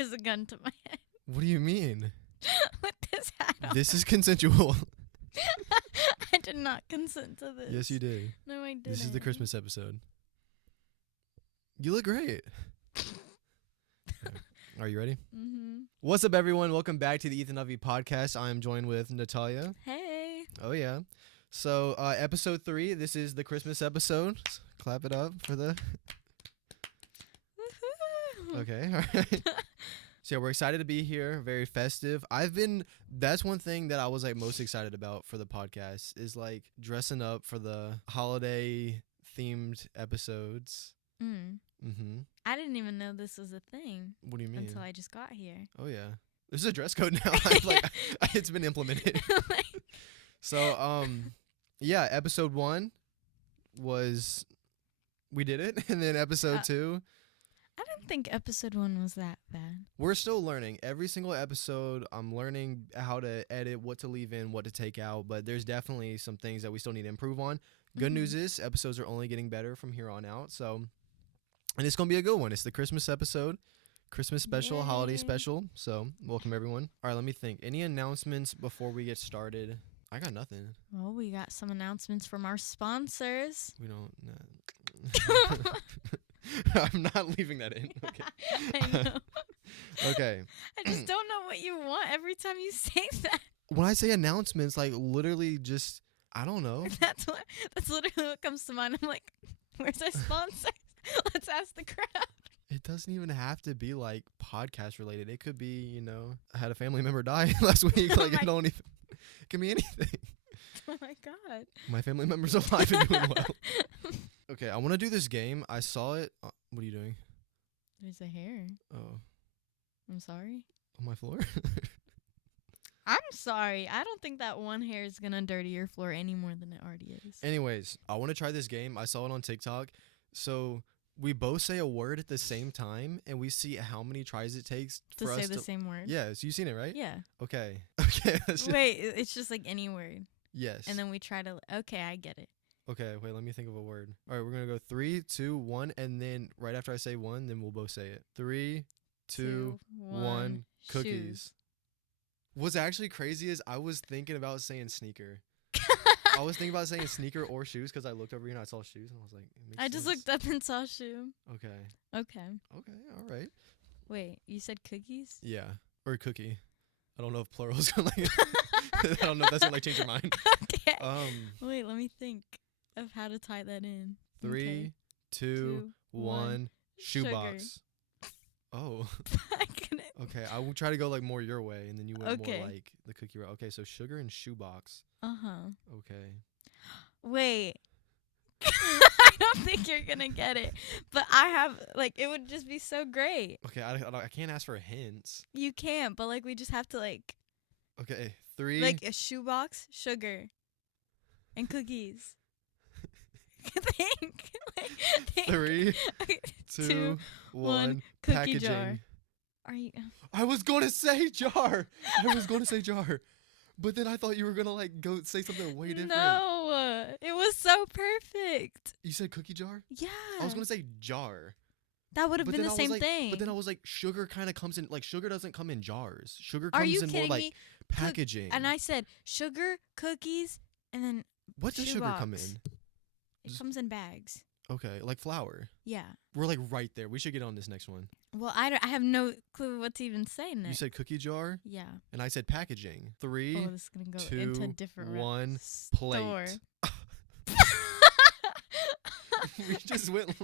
there's a gun to my head. What do you mean? With this hat on. This is consensual. I did not consent to this. Yes, you did. No, I didn't. This is the Christmas episode. You look great. Okay. Are you ready? Mm-hmm. What's up, everyone? Welcome back to the Ethan Huffy podcast. I am joined with Natalia. Hey. Oh, yeah. So, episode 3, this is the Christmas episode. Clap it up for the... Woohoo. Okay, all right. So, yeah, we're excited to be here. Very festive. That's one thing that I was, most excited about for the podcast is, dressing up for the holiday-themed episodes. Mm-hmm. I didn't even know this was a thing. What do you mean? Until I just got here. Oh, yeah. There's a dress code now. It's been implemented. So, yeah, episode 1 was, we did it. And then episode 2. I don't think episode 1 was that bad. We're still learning. Every single episode, I'm learning how to edit, what to leave in, what to take out. But there's definitely some things that we still need to improve on. Good news is episodes are only getting better from here on out. So, and it's going to be a good one. It's the Christmas episode. Christmas special, Yay. holiday special. So, welcome, everyone. All right, let me think. Any announcements before we get started? I got nothing. Well, we got some announcements from our sponsors. We don't... No. I'm not leaving that in. Okay. I know. Okay. I just don't know what you want every time you say that. When I say announcements, literally just... I don't know. That's literally what comes to mind. I'm like, where's our sponsors? Let's ask the crowd. It doesn't even have to be podcast related. It could be, I had a family member die last week. It don't even. It can be anything. Oh my god. My family member's alive and doing well. Okay, I want to do this game. I saw it. What are you doing? There's a hair. Oh, I'm sorry. on my floor. I'm sorry. I don't think that one hair is gonna dirty your floor any more than it already is. Anyways, I want to try this game. I saw it on TikTok. So we both say a word at the same time, and we see how many tries it takes To for say us the to. same word. Yeah, so you've seen it, right? Yeah. Okay. Okay. Wait, it's just any word. Yes. And then we try to. Okay, I get it. Okay, wait, let me think of a word. All right, we're going to go 3, 2, 1, and then right after I say 1, then we'll both say it. 3, 2, 1, cookies. What's actually crazy is I was thinking about saying sneaker. I was thinking about saying sneaker or shoes because I looked over here and I saw shoes and I was like, it makes I just sense. looked up and saw shoe. Okay. Okay. Okay, all right. Wait, you said cookies? Yeah, or cookie. I don't know if plural is going to I don't know if that's going to change your mind. Okay. Um. Wait, let me think of how to tie that in. 3, Okay. 2, 1, shoebox. Sugar. Oh. I couldn't. Okay, I will try to go more your way, and then you went Okay. more the cookie route. Okay, so sugar and shoebox. Uh-huh. Okay. Wait. I don't think you're gonna get it. But I have, it would just be so great. Okay, I can't ask for hints. You can't, but, we just have to, Okay, 3. a shoebox, sugar, and cookies. Think. Think. 3, Okay, 2, 1, cookie packaging. jar. Are you... I was going to say jar. But then I thought you were going to, go say something way different. No. It was so perfect. You said cookie jar? Yeah. I was going to say jar. That would have But been then the I was same like- thing. But then I was like, sugar kind of comes in, sugar doesn't come in jars. Sugar Are comes you in more kidding me? packaging. And I said sugar, cookies, and then What does sugar come shoebox. in? It Just- comes in bags. Okay, like flour. Yeah. We're right there. We should get on this next one. Well, I have no clue what to even say next. You said cookie jar, Yeah. and I said packaging. 3, Oh, this is going to go 2, into a different route. 1, Store. plate. We just went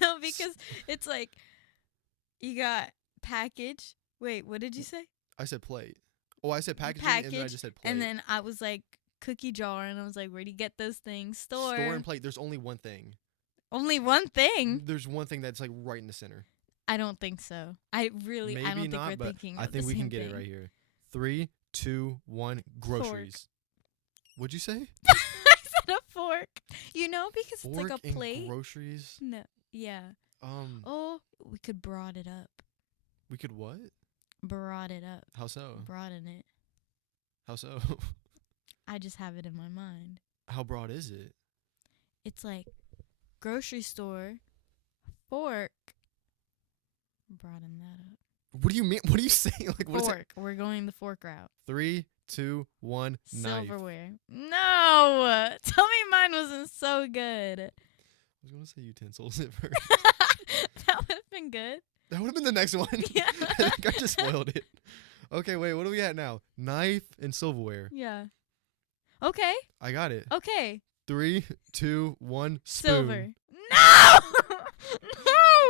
No, because it's you got package. Wait, what did you say? I said plate. Oh, I said packaging, and then I just said plate. And then I was like cookie jar, and I was like, where do you get those things? Store. Store and plate. There's only one thing. Only one thing? There's one thing that's right in the center. I don't think so. I don't Maybe think not, we're but thinking I of think the we can same get it thing. right here. 3, 2, 1, groceries. What'd you say? I said a fork. Because Fork it's a and plate. groceries. No. Yeah. Oh, we could broad it up. We could what? Broad it up. How so? Broaden it. How so? I just have it in my mind. How broad is it? It's grocery store, fork, Broaden that up. What do you mean? What are you saying? Like, what is it? Fork. We're going the fork route. 3, 2, 1, knife. Silverware. No! Tell me mine wasn't so good. I was going to say utensils at first. That would have been good. That would have been the next one. Yeah. I think I just spoiled it. Okay, wait. What are we at now? Knife and silverware. Yeah. Okay. I got it. Okay. 3, 2, 1, spoon. Silver. No!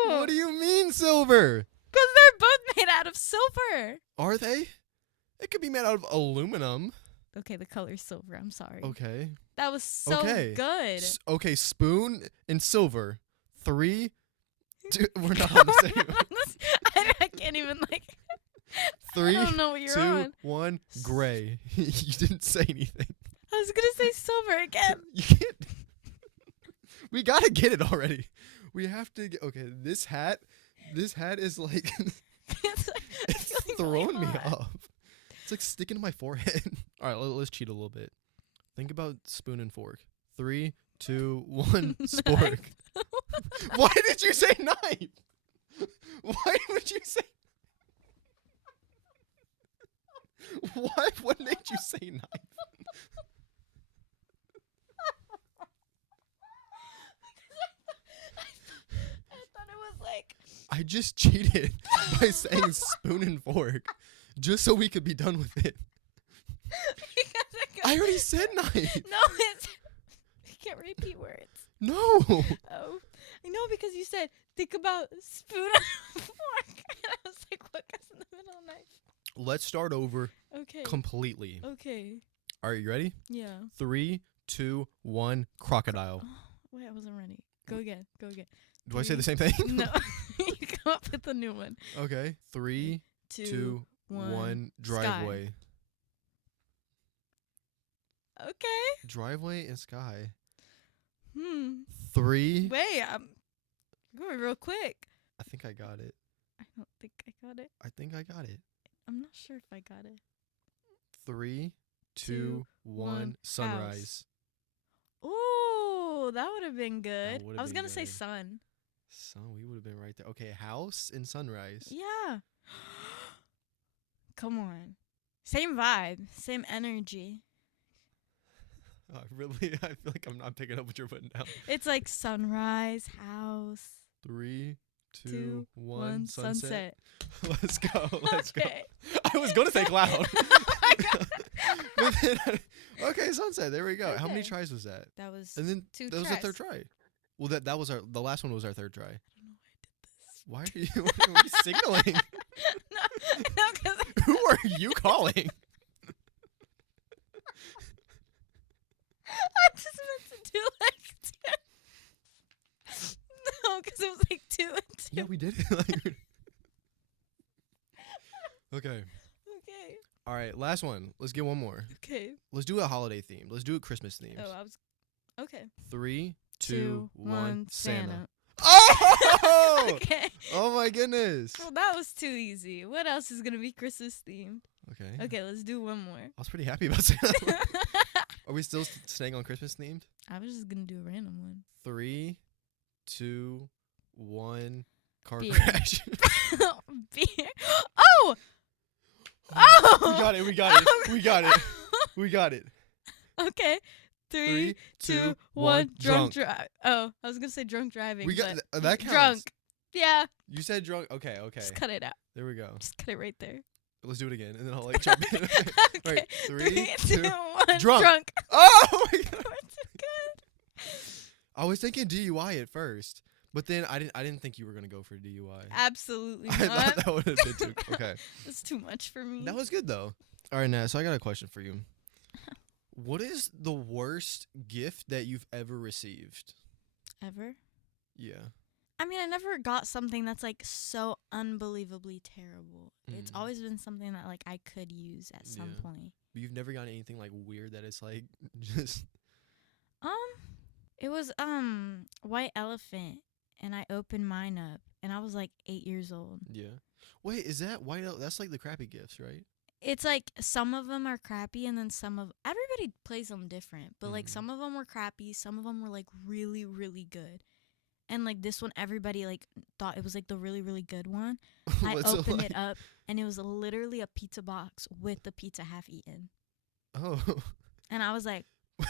No! What do you mean silver? Because they're both made out of silver. Are they? It could be made out of aluminum. Okay, the color's silver. I'm sorry. Okay. That was so Okay. good. Okay, spoon and silver. 3, 2. We're not on the same. I can't even like. 3, I don't know what you're 2, on. 1, gray. You didn't say anything. I was gonna say silver again. You can't. We gotta get it already. We have to get. Okay, this hat is like It's like, I it's feel like throwing me hot. off. It's like sticking to my forehead. All right, let's cheat a little bit. Think about spoon and fork. 3, 2, 1, spork. Why did you say knife? Why would you say? Why? What made you say knife? I thought it was like. I just cheated by saying spoon and fork, just so we could be done with it. I already said knife. No, it's. You can't repeat words. No. Oh, I know because you said think about spoon and fork, and I was like, what goes in the middle knife? Let's start over Okay. completely. Okay. All right, you ready? Yeah. 3, 2, 1, crocodile. Oh, wait, I wasn't ready. Go again. Go again. Do I say the 3. same thing? No, you come up with a new one. Okay. 3, 2, 1, driveway. Okay. Driveway and sky. 3. 3. Wait, I'm going real quick. I think I got it. I don't think I got it. I think I got it. I'm not sure if I got it. 3, 2, 2, 1, 1, sunrise. Ooh, that would have been good. would've I was been gonna say good. sun. Sun, we would have been right there. Okay, house and sunrise. Yeah. Come on. Same vibe, same energy. Oh, really? I feel like I'm not picking up what you're putting down. It's like sunrise, house, 3, 2, 2, 1, 1, sunset. Let's go. Let's Okay. go. I was going to say cloud. I got But then okay, sunset. There we go. How many Okay. tries was that? That was And then 2 that was tries. the third try. Well, that was the last one was our third try. I don't know Why are you, what are you signaling? why I did this. No, because Who are you calling? I just meant to do like 2. No, because it was like 2 and 2. Yeah, we did it. Like, okay. Okay. All right, last one. Let's get one more. Okay. Let's do a holiday theme. Let's do a Christmas theme. Oh, I was. Okay. 3, 2, 1, Santa. Oh! Oh! Okay. Oh my goodness. Well, that was too easy. What else is gonna be Christmas themed? Okay. Okay, let's do one more. I was pretty happy about saying that one. Are we still staying on Christmas themed? I was just gonna do a random one. 3, 2, 1, car Beer. crash. Beer. Oh. Oh. We got it. We got it. We got it. We got it. Okay. 3, 2, 1. Drunk drive. Oh, I was gonna say drunk driving. We got but that counts. drunk. Yeah. You said drunk. Okay. Okay. Just cut it out. There we go. Just cut it right there. Let's do it again, and then I'll like jump in. Okay. Right. 3, 2, 2. 1. Drunk. Oh my god. That's good. I was thinking DUI at first, but then I didn't think you were gonna go for DUI. Absolutely I not. thought that would have been too. Okay. That's too much for me. That was good though. All right, Nat. So I got a question for you. What is the worst gift that you've ever received? Ever? Yeah. I mean, I never got something that's like so unbelievably terrible. It's Mm. always been something that like I could use at some Yeah. point. But you've never gotten anything like weird that it's like just. It was white elephant, and I opened mine up, and I was like 8 years old. Yeah. Wait, is that white? That's like the crappy gifts, right? It's like some of them are crappy, and then everybody plays them different. But like Mhm. some of them were crappy, some of them were like really really good, And like this one, everybody like thought it was like the really, really good one. I What's it opened like? it up and it was literally a pizza box with the pizza half eaten. Oh, And I was like,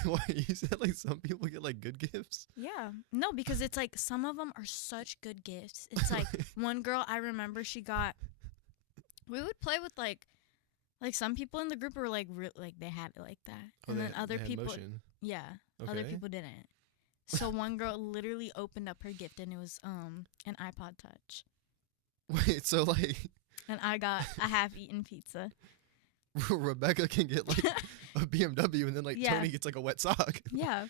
why you said like some people get like good gifts? yeah. No, because it's like some of them are such good gifts. It's like one girl I remember she got, we would play with like some people in the group were like like they had it like that. Oh, And then other they had people, motion. yeah, other Okay. people didn't. So one girl literally opened up her gift and it was an iPod Touch. Wait, so like And I got a half-eaten pizza. Rebecca can get like a BMW and then like Yeah. Tony gets like a wet sock. Yeah.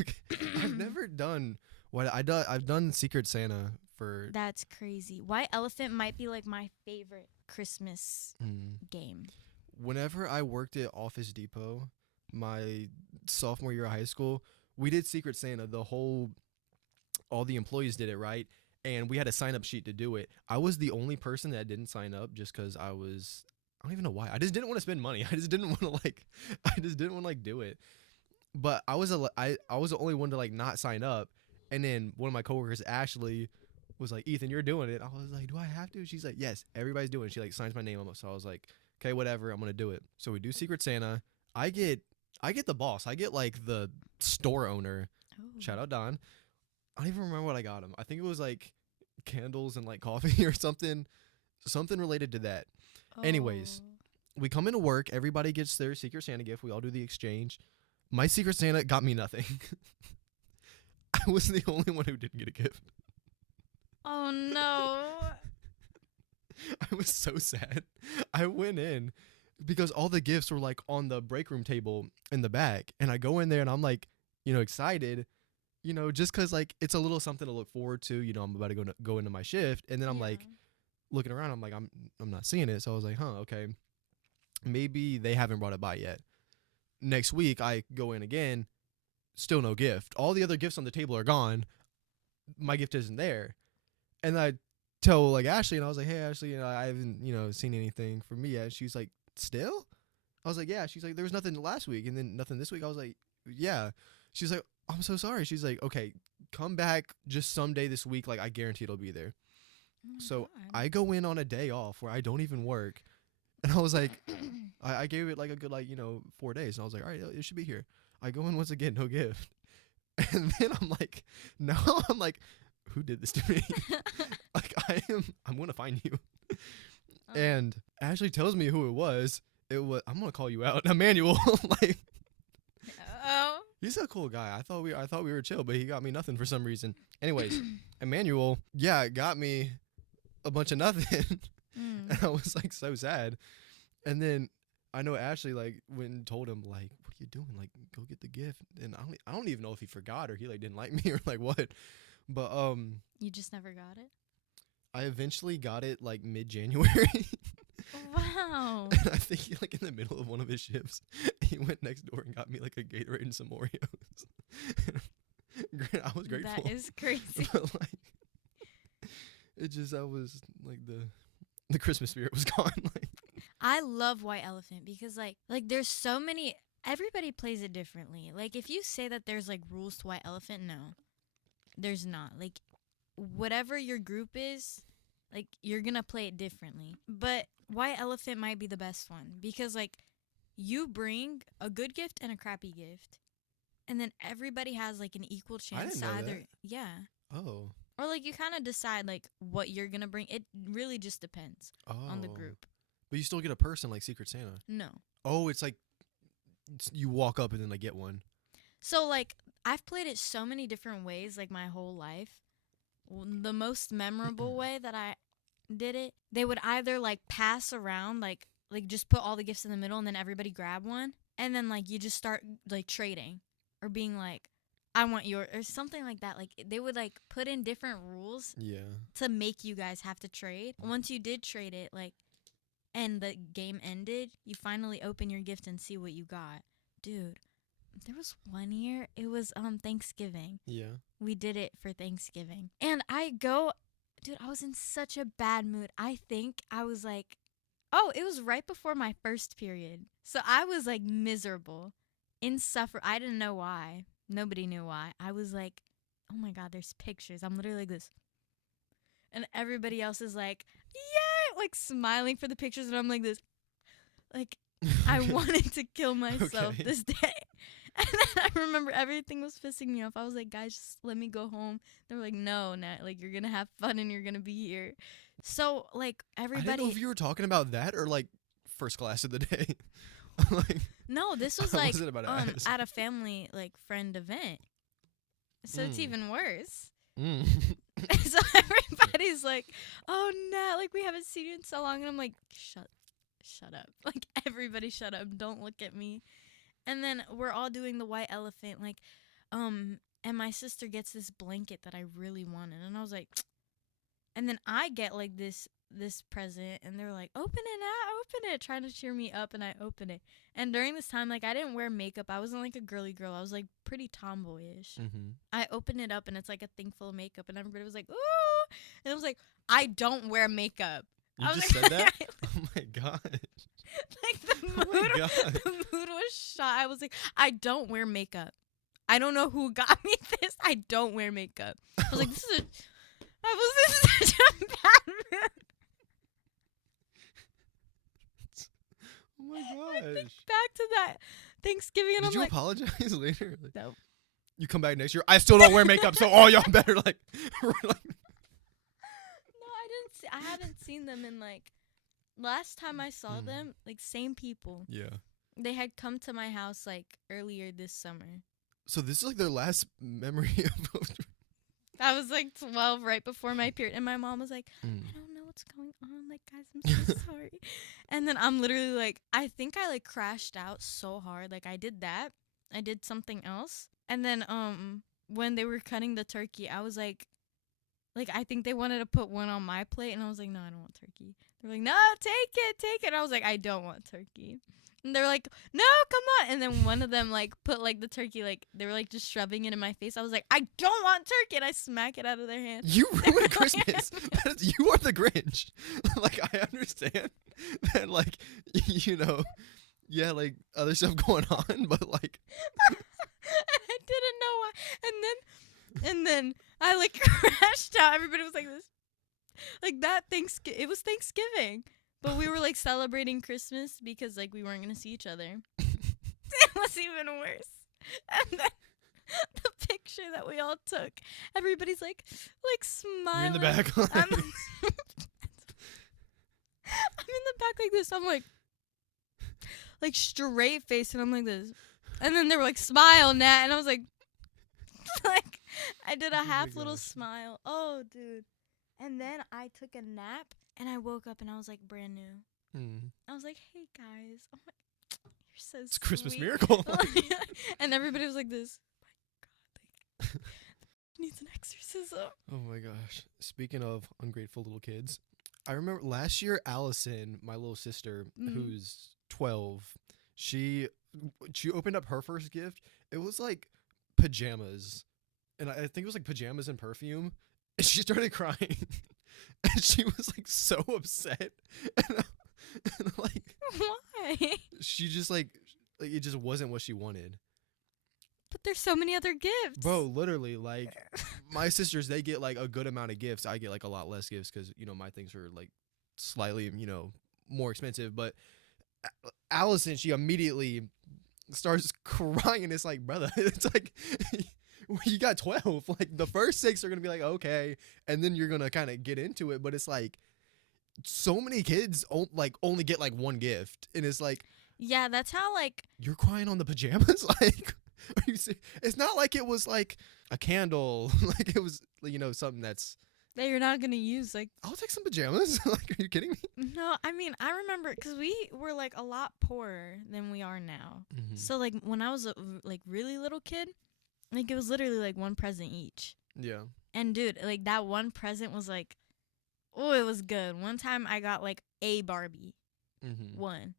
Okay. I've never done what I do. I've done Secret Santa for. That's crazy. White Elephant might be like my favorite Christmas game. Whenever I worked at Office Depot, my sophomore year of high school, we did Secret Santa. All the employees did it, right? And we had a sign up sheet to do it. I was the only person that didn't sign up just because I don't even know why. I just didn't want to spend money. I just didn't want to do it. But I was the only one to like not sign up. And then one of my coworkers, Ashley, was like, "Ethan, you're doing it." I was like, "Do I have to?" She's like, "Yes, everybody's doing it." She like signs my name on it. So I was like, "Okay, whatever, I'm gonna do it." So we do Secret Santa. I get the boss. I get like the store owner. Oh. Shout out Don. I don't even remember what I got him. I think it was like candles and like coffee or something related to that. Anyways, we come into work. Everybody gets their Secret Santa gift. We all do the exchange. My Secret Santa got me nothing. I was the only one who didn't get a gift. Oh no. I was so sad. I went in because all the gifts were like on the break room table in the back. And I go in there and I'm like, excited, just because like it's a little something to look forward to. I'm about to go into my shift. And then I'm like looking around. I'm like, I'm not seeing it. So I was like, okay, maybe they haven't brought it by yet. Next week, I go in again, still no gift. All the other gifts on the table are gone. My gift isn't there. And I tell like Ashley, and I was like, "Hey, Ashley, I haven't seen anything from me yet." She's like, "Still?" I was like, "Yeah." She's like, "There was nothing last week, and then nothing this week." I was like, "Yeah." She's like, "I'm so sorry." She's like, "Okay, come back just someday this week. Like I guarantee it'll be there." So God. I go in on a day off where I don't even work, and I was like, I gave it like a good 4 days, and I was like, "All right, it should be here." I go in once again, no gift, and then I'm like, now I'm like, who did this to me? Like I'm gonna find you. And Ashley tells me who it was. I'm gonna call you out, Emmanuel. Like Oh. he's a cool guy. I thought we were chill, but he got me nothing for some reason. Anyways, Emmanuel, got me a bunch of nothing. And I was like so sad. And then I know Ashley like went and told him like, "What are you doing? Like, go get the gift." And I don't even know if he forgot or he like didn't like me or like what. But You just never got it? I eventually got it like mid-January. Wow. And I think he like in the middle of one of his shifts, he went next door and got me like a Gatorade and some Oreos. I was grateful. That is crazy. But, like, I was like the Christmas spirit was gone. Like I love White Elephant because like there's so many, everybody plays it differently. Like if you say that there's like rules to White Elephant, no. There's not. Like whatever your group is, like you're going to play it differently. But White Elephant might be the best one because like you bring a good gift and a crappy gift. And then everybody has like an equal chance didn't to know either that. yeah. Oh. Or like you kind of decide like what you're going to bring. It really just depends on the Oh. group. But you still get a person like Secret Santa. No. Oh, it's like you walk up and then like get one. So like I've played it so many different ways like my whole life. The most memorable way that I did it, they would either like pass around like just put all the gifts in the middle and then everybody grab one and then like you just start like trading or being like I want your or something like that. Like they would like put in different rules to make you guys have to trade. Once you did trade it like and the game ended, you finally open your gift and see what you got. Dude, there was one year, it was Thanksgiving. Yeah. We did it for Thanksgiving. And I was in such a bad mood. I think I was like, it was right before my first period. So I was like miserable, I didn't know why. Nobody knew why. I was like, oh my God, there's pictures. I'm literally like this. And everybody else is like, yeah, like smiling for the pictures. And I'm like this. Like, I wanted to kill myself this day. And then I remember everything was pissing me off. I was like, guys, just let me go home. They were like, no, Nat, like, you're going to have fun and you're going to be here. So, like, everybody. I didn't know if you were talking about that or, like, first class of the day. Like, no, this was, I like, wasn't about to ask. at a family, like, friend event. So it's even worse. So everybody's like, oh, Nat, like, we haven't seen you in so long. And I'm like, shut up. Like, everybody shut up. Don't look at me. And then we're all doing the white elephant, like, and my sister gets this blanket that I really wanted, and I was like, and then I get like this present, and they're like, open it, open it, trying to cheer me up, and I open it. And during this time, like, I didn't wear makeup. I wasn't like a girly girl. I was like pretty tomboyish. I open it up, and it's like a thing full of makeup, and everybody was like, ooh, and I was like, I don't wear makeup. You I was just like, said that? Oh my god. Like the Oh my mood, God. the mood was shot. I was like, I don't wear makeup. I don't know who got me this. I don't wear makeup. I was like, this is such a bad mood. Oh my I think gosh. back to that Thanksgiving, and Did I'm you like, apologize later? Like, no. you come back next year. I still don't wear makeup, so all y'all better like. No, I didn't. I haven't seen them in like. Last time I saw them, like same people. Yeah. They had come to my house like earlier this summer. So this is like their last memory of. I was like 12 right before my period, and my mom was like, I don't know what's going on. Like, guys, I'm so sorry. And then I'm literally like, I think I like crashed out so hard. Like, I did that. I did something else. And then when they were cutting the turkey, I was like, I think they wanted to put one on my plate, and I was like, no, I don't want turkey. They're like, no, take it. And I was like, I don't want turkey. And they're like, no, come on. And then one of them like put like the turkey, like they were like just shoving it in my face. I was like, I don't want turkey, and I smack it out of their hand. You ruined Christmas. You are the Grinch. Like, I understand that, like, you know, yeah, like other stuff going on, but like, I didn't know why. And then I like crashed out. Everybody was like this. Like that it was Thanksgiving, but we were like celebrating Christmas because like we weren't gonna see each other. It was even worse. And then the picture that we all took, everybody's like smiling. you're in the back. I'm in the back like this. I'm like straight face, and I'm like this. And then they were like, smile, Nat, and I was like like I did a half little smile. Oh, dude. And then I took a nap, and I woke up, and I was like brand new. I was like, hey guys, oh my, you're so It's a Christmas sweet. miracle. And everybody was like this. My God, needs an exorcism. Oh my gosh. Speaking of ungrateful little kids, I remember last year Allison, my little sister, who's 12, she opened up her first gift. It was like pajamas. And I think it was like pajamas and perfume. And she started crying. And she was like so upset. And like, why? she just like it just wasn't what she wanted. But there's so many other gifts. Bro, literally, like, my sisters, they get, like, a good amount of gifts. I get, like, a lot less gifts because, you know, my things are, like, slightly, you know, more expensive. But Allison, she immediately starts crying. It's like, brother, it's like, you got 12. Like, the first 6 are going to be like, okay. And then you're going to kind of get into it. But it's like, so many kids, only get, like, one gift. And it's like. Yeah, that's how, like. You're crying on the pajamas? Like. Are you serious? It's not like it was like a candle. Like it was, you know, something that's that you're not gonna use. Like, I'll take some pajamas. Like, are you kidding me? No, I mean, I remember because we were like a lot poorer than we are now. So like when I was a like really little kid, like it was literally like one present each. Yeah. And dude, like that one present was like, oh, it was good. One time I got like a Barbie, one.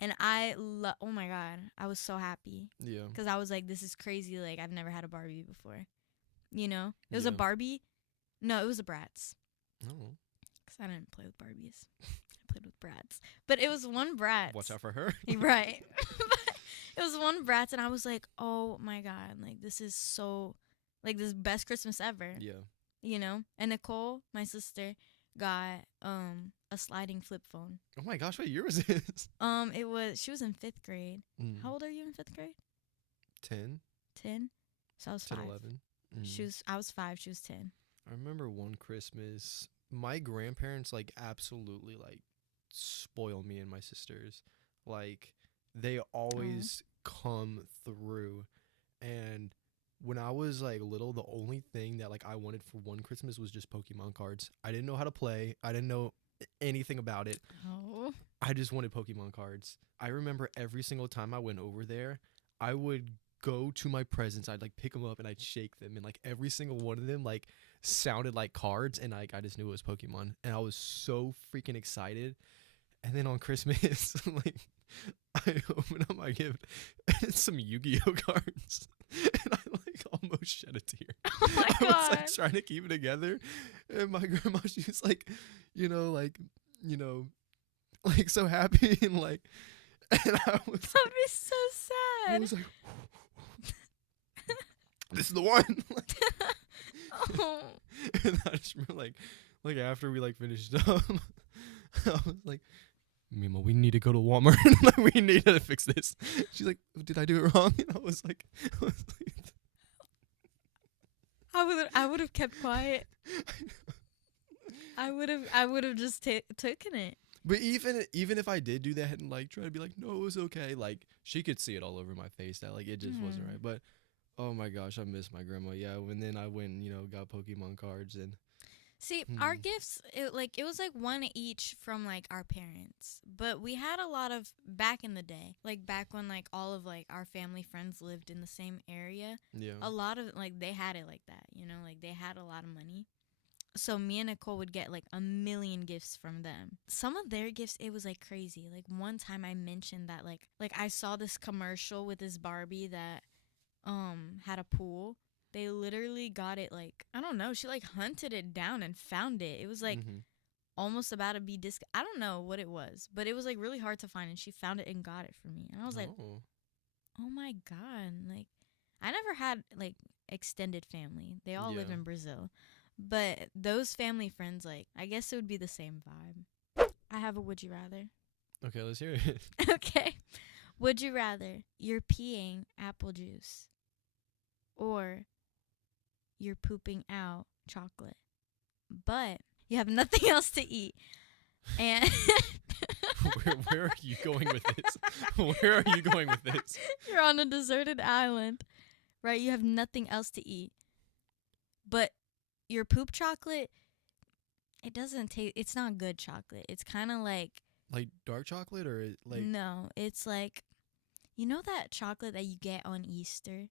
And oh my God, I was so happy. Yeah. Because I was like, this is crazy. Like, I've never had a Barbie before. You know? It was a Barbie. No, it was a Bratz. Oh. Because I didn't play with Barbies. I played with Bratz. But it was one Bratz. Watch out for her. Right. But it was one Bratz, and I was like, oh my God. Like, this is so. like this best Christmas ever. Yeah. You know? And Nicole, my sister, got a sliding flip phone. Oh my gosh, what year was this? She was in 5th grade. How old are you in 5th grade? 10. 10. So I was 10, 5. 11. I was 5, she was 10. I remember one Christmas, my grandparents like absolutely like spoil me and my sisters. Like they always come through. And when I was like little, the only thing that like I wanted for one Christmas was just Pokemon cards. I didn't know how to play. I didn't know anything about it. Oh. I just wanted Pokemon cards. I remember every single time I went over there, I would go to my presents. I'd like pick them up and I'd shake them, and like every single one of them like sounded like cards, and like I just knew it was Pokemon, and I was so freaking excited. And then on Christmas, like I open up my gift and it's some Yu-Gi-Oh cards, and I like almost shed a tear. Oh my I was like God. trying to keep it together, and my grandma, she was like, like so happy and like, and I was That would be so I sad. was like, this is the one. Oh. And I just remember like after we like finished up, I was like, Mima, we need to go to Walmart. Like, we need to fix this. She's like, did I do it wrong? And I was like I would have kept quiet. I would have just taken it. But even if I did do that and like try to be like, no, it was okay, like she could see it all over my face that like it just wasn't right. But oh my gosh, I miss my grandma. Yeah, and then I went and got Pokemon cards and See, our gifts, it was like one each from like our parents, but we had a lot of back in the day, like back when like all of like our family friends lived in the same area. yeah. A lot of like they had it like that, like they had a lot of money. So me and Nicole would get like a million gifts from them. Some of their gifts, it was like crazy. Like one time I mentioned that like I saw this commercial with this Barbie that had a pool. They literally got it like, I don't know, she like hunted it down and found it. It was like almost about to be I don't know what it was, but it was like really hard to find, and she found it and got it for me. And I was like, oh my God. Like I never had like extended family. They all live in Brazil. But those family friends, like, I guess it would be the same vibe. I have a would you rather. Okay, let's hear it. Okay. Would you rather you're peeing apple juice or you're pooping out chocolate, but you have nothing else to eat? And where are you going with this? Where are you going with this? You're on a deserted island, right? You have nothing else to eat. But your poop chocolate, it doesn't taste, it's not good chocolate. It's kind of like dark chocolate or like no, it's like, you know that chocolate that you get on Easter?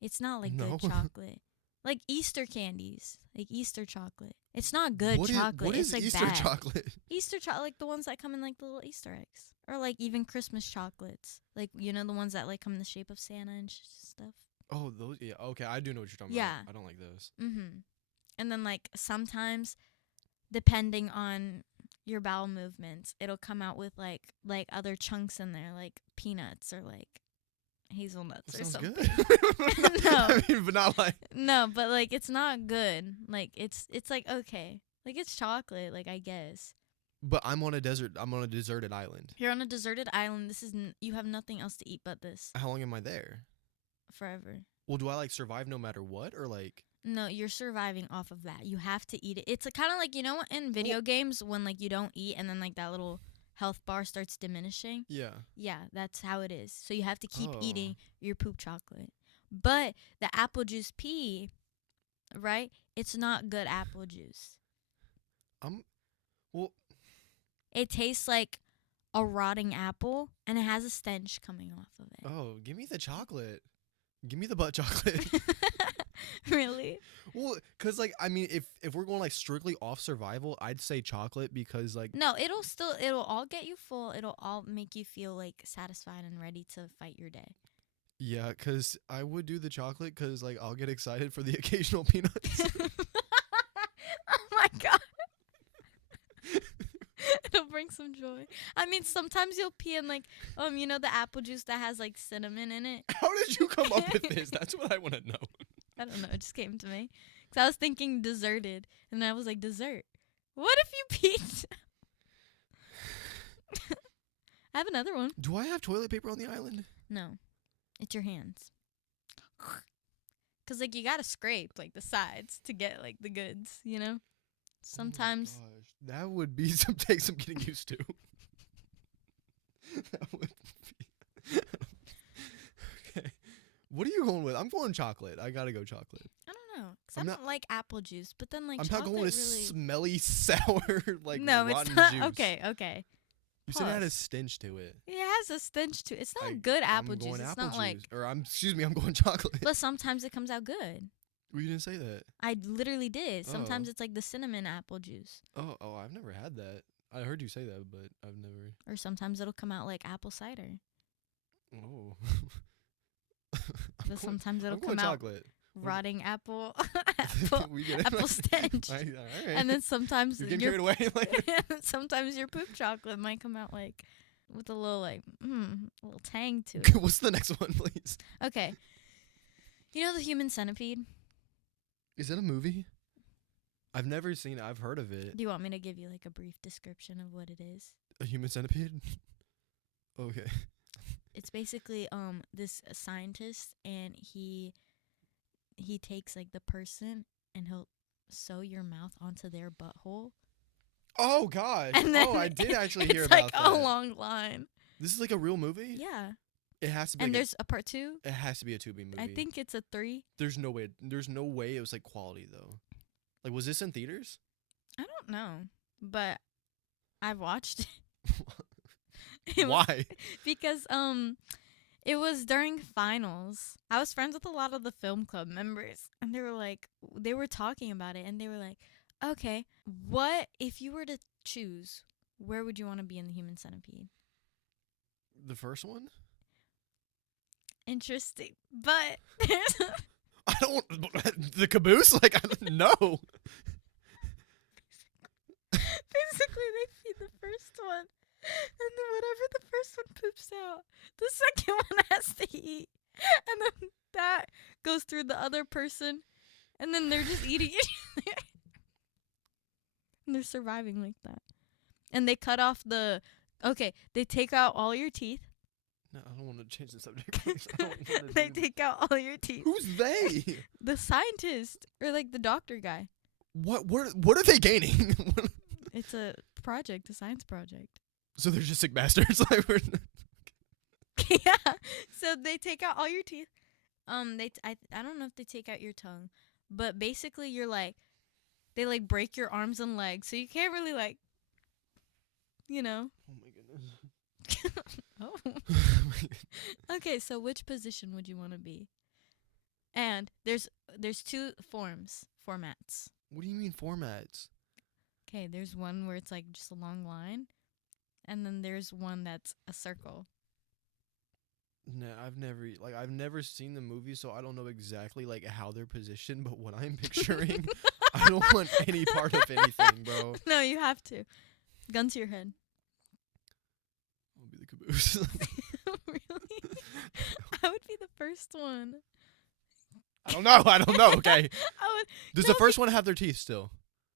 It's not like good chocolate. Like Easter candies, like Easter chocolate. It's not good chocolate. What it's is like Easter bad. chocolate? Easter chocolate, like the ones that come in like the little Easter eggs, or like even Christmas chocolates, like the ones that like come in the shape of Santa and stuff. Oh, those. Yeah. Okay, I do know what you're talking Yeah. about. I don't like those. And then like sometimes, depending on your bowel movements, it'll come out with like other chunks in there, like peanuts or like hazelnuts or Sounds something. good. No. I mean, but not like. No, but like it's not good. Like it's like okay, like it's chocolate, like I guess. But I'm on a desert. I'm on a deserted island. You're on a deserted island. This is you have nothing else to eat but this. How long am I there? Forever. Well, do I like survive no matter what, or like? No, you're surviving off of that. You have to eat it. It's kind of like in video games when like you don't eat and then like that little health bar starts diminishing. Yeah. Yeah, that's how it is. So you have to keep eating your poop chocolate. But the apple juice pee, right? It's not good apple juice. Well. It tastes like a rotting apple, and it has a stench coming off of it. Oh, give me the chocolate. Give me the butt chocolate. Really? Well, cause like I mean, if we're going like strictly off survival, I'd say chocolate because like No, it'll all get you full. It'll all make you feel like satisfied and ready to fight your day. yeah, cause I would do the chocolate cause like I'll get excited for the occasional peanuts. Oh my God. It'll bring some joy. I mean, sometimes you'll pee in like the apple juice that has like cinnamon in it. How did you come up with this? That's what I want to know. I don't know. It just came to me. Because I was thinking deserted. And I was like, dessert. What if you peed? I have another one. Do I have toilet paper on the island? No. It's your hands. Because, like, you got to scrape, like, the sides to get, like, the goods, you know? Sometimes. Oh my gosh. That would be take some getting used to. That would be. Okay. What are you going with? I'm going chocolate. I gotta go chocolate. I don't know. Because I don't like apple juice. But then, like, I'm chocolate not going with really... smelly, sour, like, no, rotten it's not. juice. Okay. You said it had a Plus. stench to it. It has a stench to it. It's not good apple I'm juice. going It's apple not juice. like... Or I'm going chocolate. But sometimes it comes out good. Well, you didn't say that. I literally did. Sometimes Oh. it's like the cinnamon apple juice. Oh, I've never had that. I heard you say that, but I've never. Or sometimes it'll come out like apple cider. Oh. But sometimes it'll I'm going come out chocolate. rotting apple We get it. apple stench. All right. And then sometimes You're getting carried away. sometimes your poop chocolate might come out like with a little like a little tang to it. What's the next one, please? Okay. You know the human centipede? Is that a movie? I've never seen it. I've heard of it. Do you want me to give you like a brief description of what it is? A human centipede? Okay. It's basically this scientist, and he takes like the person and he'll sew your mouth onto their butthole. Oh gosh. And then I did actually hear about it's that. like a long line. This is like a real movie? Yeah. It has to be. And there's a part 2. It has to be a Tubi movie. I think it's a 3. There's no way it was like quality though. Like, was this in theaters? I don't know, but I've watched it. Why? Because it was during finals. I was friends with a lot of the film club members, and they were talking about it, and they were like, okay, what if you were to choose, where would you want to be in the human centipede? The first one? Interesting. But there's I don't the caboose? Like, I don't know. basically they feed the first one, and then whatever the first one poops out, the second one has to eat, and then that goes through the other person, and then they're just eating each other. And they're surviving like that. And they cut off they take out all your teeth. No, I don't want to change the subject. Please. I don't wanna They do- take out all your teeth. Who's they? The scientist or like the doctor guy. What are they gaining? It's a science project. So they're just sick bastards. Like, Yeah. So they take out all your teeth. I don't know if they take out your tongue, but basically they like break your arms and legs, so you can't really like, you know. oh my goodness. Oh. Okay, so which position would you want to be? And there's 2 formats. What do you mean formats? Okay, there's one where it's like just a long line, and then there's one that's a circle. No, I've never seen the movie, so I don't know exactly like how they're positioned. But what I'm picturing, I don't want any part of anything, bro. No, you have to. Gun to your head. I'll be the caboose. Really? I would be the first one. I don't know. Okay. Does the No, first one have their teeth still?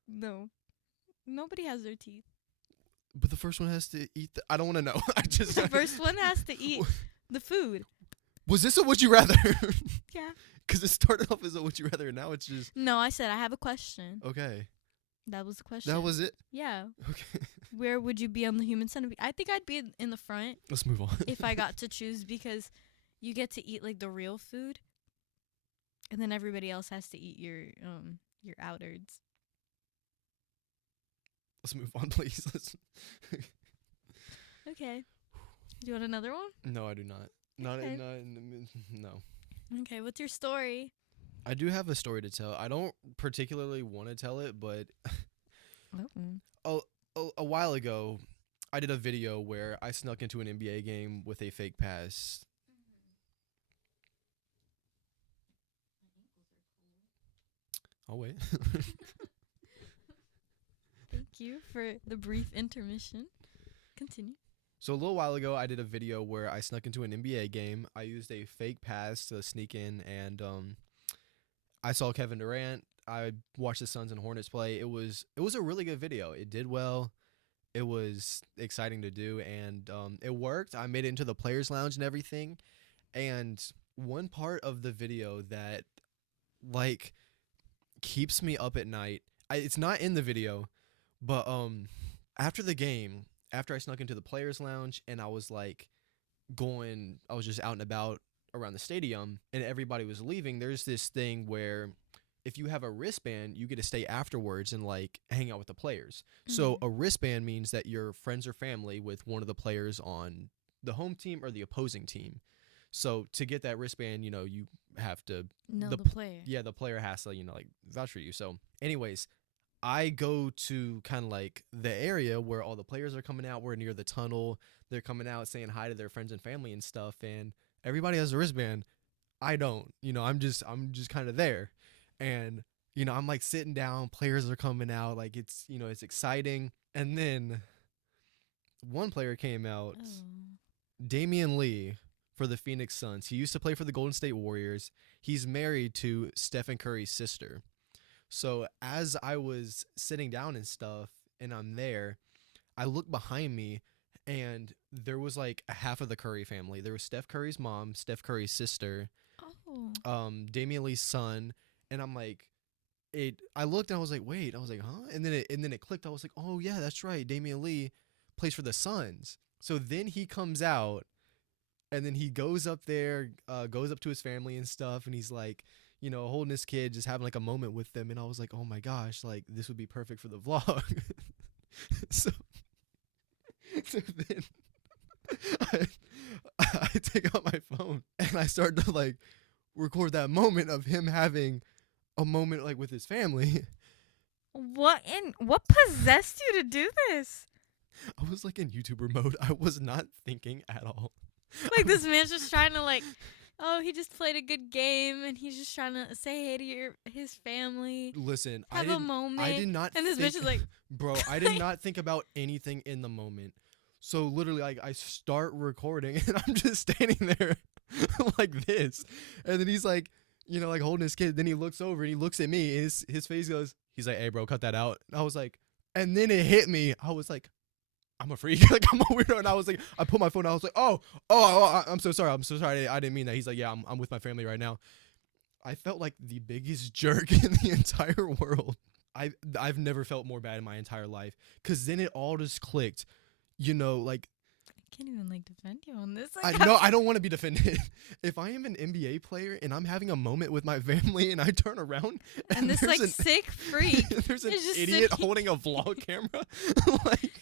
No. Nobody has their teeth. But the first one has to eat. I don't want to know. I just. The first one has to eat the food. Was this a would you rather? Yeah. Because it started off as a would you rather, and now it's just No, I said I have a question. okay. That was the question. That was it. Yeah. Okay. Where would you be on the human centipede? I think I'd be in the front Let's move on. if I got to choose, because you get to eat like the real food, and then everybody else has to eat your outards. Let's move on, please. Okay. Do you want another one? No, I do not. Okay. No. Okay. What's your story? I do have a story to tell. I don't particularly want to tell it, but Oh. a while ago, I did a video where I snuck into an NBA game with a fake pass. I'll wait. Thank you for the brief intermission. Continue. So a little while ago, I did a video where I snuck into an NBA game. I used a fake pass to sneak in, and I saw Kevin Durant. I watched the Suns and Hornets play. It was a really good video. It did well. It was exciting to do, and it worked. I made it into the players' lounge and everything. And one part of the video that like keeps me up at night. It's not in the video, but after the game, after I snuck into the players' lounge and I was just out and about around the stadium, and everybody was leaving. There's this thing where if you have a wristband, you get to stay afterwards and like hang out with the players. So a wristband means that you're friends or family with one of the players on the home team or the opposing team. So to get that wristband, you have to No, the p- player. yeah, the player has to, like vouch for you. So anyways, I go to kind of like the area where all the players are coming out. We're near the tunnel. They're coming out saying hi to their friends and family and stuff, and everybody has a wristband. I don't. I'm just kind of there. And I'm like sitting down, players are coming out, like it's exciting. And then one player came out, Oh. Damian Lee for the Phoenix Suns. He used to play for the Golden State Warriors. He's married to Stephen Curry's sister. So as I was sitting down and stuff and I'm there, I look behind me and there was like a half of the Curry family. There was Steph Curry's mom, Steph Curry's sister, Oh. Damian Lee's son, and I'm like, I looked and I was like, wait, I was like, huh? And then it clicked. I was like, oh yeah, that's right. Damian Lee plays for the Suns. So then he comes out and then he goes up there, goes up to his family and stuff, and he's like, holding his kid, just having like a moment with them. And I was like, oh my gosh, like this would be perfect for the vlog. so, so then I, I take out my phone and I start to like record that moment of him having a moment like with his family. What possessed you to do this? I was like in YouTuber mode. I was not thinking at all. Like this man's just trying to like, oh, he just played a good game and he's just trying to say hey to his family. Listen, Have a moment. I did not. And this think, bitch is like, bro, I did not think about anything in the moment. So literally, like, I start recording and I'm just standing there like this, and then he's like, like holding his kid. Then he looks over and he looks at me. And his face goes. He's like, "Hey, bro, cut that out." And I was like, and then it hit me. I was like, I'm a freak. Like I'm a weirdo. And I was like, I put my phone. I was like, I'm so sorry. I'm so sorry. I didn't mean that. He's like, yeah, I'm with my family right now. I felt like the biggest jerk in the entire world. I've never felt more bad in my entire life. Cause then it all just clicked. Like I can't even like defend you on this. I Like, no, I don't want to be defended. If I am an NBA player and I'm having a moment with my family and I turn around and this there's like sick freak there's an is just idiot sitting- holding a vlog camera, like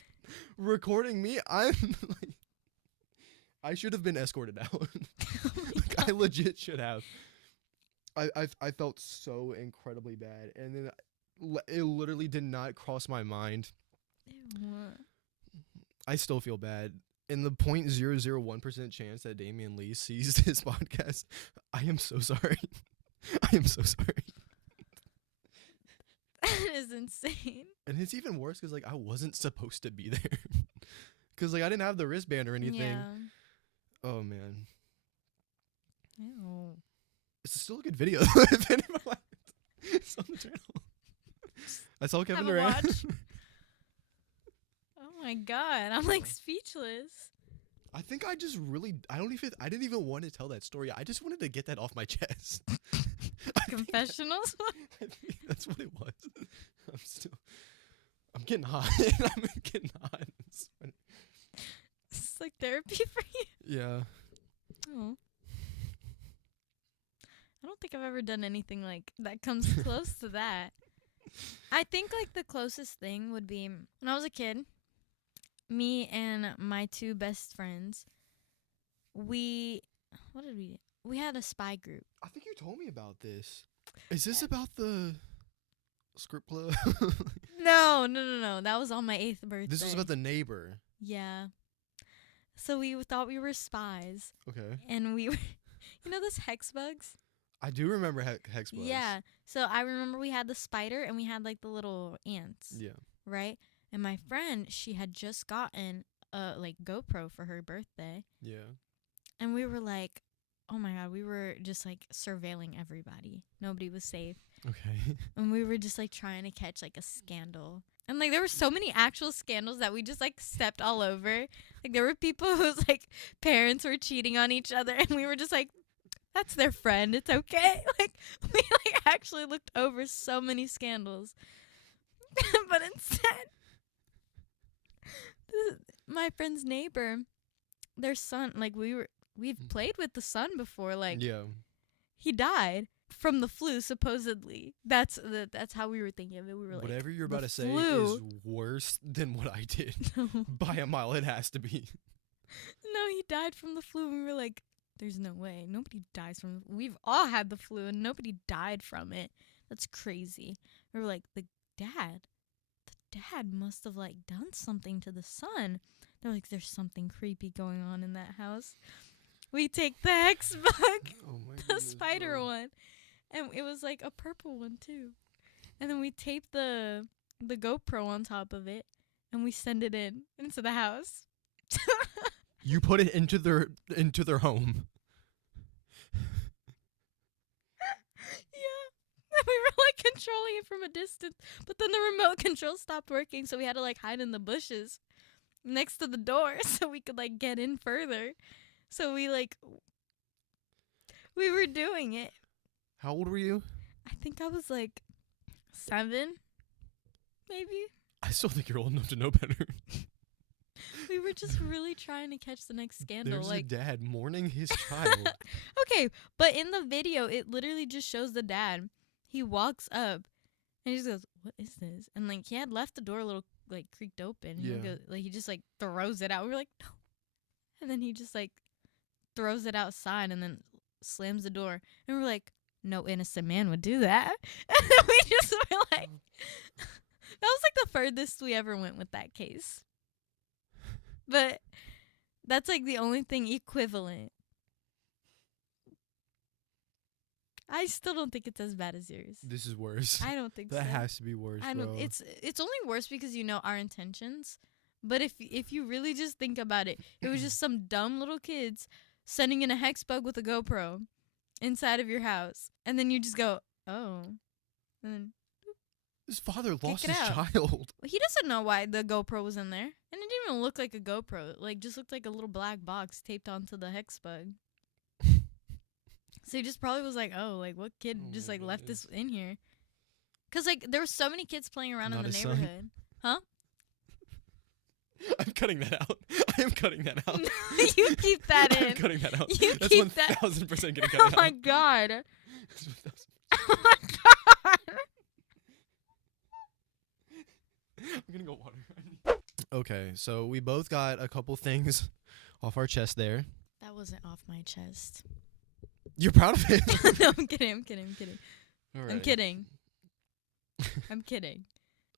recording me, I'm like, I should have been escorted out. Oh my Like, I God. legit should have. I felt so incredibly bad, and then it literally did not cross my mind. Ew. I still feel bad. In the 0.001% chance that Damian Lee sees this podcast, I am so sorry. I am so sorry. That is insane. And it's even worse because like I wasn't supposed to be there. Because like I didn't have the wristband or anything. Yeah. Oh man, Ew. it's still a good video. If anyone liked it, it's on the channel. I saw Kevin Have a Durant. watch. Oh my God, I'm like speechless. I think I just really I didn't even want to tell that story. I just wanted to get that off my chest. Confessionals? I think that's what it was. I'm getting hot. I'm getting hot. It's like therapy for you. Yeah. Oh. I don't think I've ever done anything like that comes close to that. I think like the closest thing would be when I was a kid, me and my two best friends, what did we do? We had a spy group. I think you told me about this. Is this about the script club? No. That was on my 8th birthday. This was about the neighbor. Yeah. So we thought we were spies. Okay. And we were, those hex bugs? I do remember hex bugs. Yeah. So I remember we had the spider and we had like the little ants. Yeah. Right? And my friend, she had just gotten a like GoPro for her birthday. Yeah. And we were like, oh my God, we were just like surveilling everybody. Nobody was safe. Okay. And we were just like trying to catch like a scandal. And like there were so many actual scandals that we just like stepped all over. Like there were people whose like parents were cheating on each other, and we were just like, that's their friend. It's okay. Like we like actually looked over so many scandals. But instead, my friend's neighbor, their son, like we've played with the son before. Like Yeah. he died from the flu, supposedly. That's how we were thinking of it. We were like, Whatever you're about the to say flu. is worse than what I did. No, By a mile, it has to be. he died from the flu. And we were like, there's no way. Nobody dies from the flu. We've all had the flu and nobody died from it. That's crazy. We were like, the dad must have like done something to the son. They're like, there's something creepy going on in that house. We take the hex bug, Oh my the goodness, spider bro. one, and it was like a purple one too. And then we tape the GoPro on top of it, and we send it into the house. You put it into their home. Yeah. We were like controlling it from a distance, but then the remote control stopped working, so we had to like hide in the bushes next to the door so we could like get in further. So we were doing it. How old were you? I think I was like 7, maybe. I still think you're old enough to know better. We were just really trying to catch the next scandal. There's like a dad mourning his child. Okay, but in the video, it literally just shows the dad. He walks up and he just goes, "What is this?" And like he had left the door a little like creaked open. He Yeah. goes, like he just like throws it out. We were like, "No," and then he just like throws it outside and then slams the door. And we're like, "No innocent man would do that." And then we just were like, that was like the furthest we ever went with that case. But that's like the only thing equivalent. I still don't think it's as bad as yours. This is worse. I don't think That so. has to be worse, I don't. bro. It's only worse because you know our intentions. But if you really just think about it, it was just some dumb little kids sending in a hex bug with a GoPro inside of your house, and then you just go, oh, and then His father lost it his out. child. he doesn't know why the GoPro was in there, and it didn't even look like a GoPro. It, like just looked like a little black box taped onto the hex bug. So he just probably was like, oh, like what kid Oh just my like left goodness. this in here? Cause like there were so many kids playing around Not in the his son. neighborhood. Huh? I'm cutting that out. I am cutting that out. You keep that I'm in. cutting that out. You That's keep that. 1,000% getting cut Oh out. my god. That's 1,000. Oh my god. I'm gonna go water. Okay, so we both got a couple things off our chest there. That wasn't off my chest. You're proud of it? No, I'm kidding. I'm kidding. I'm kidding. All I'm kidding. I'm kidding.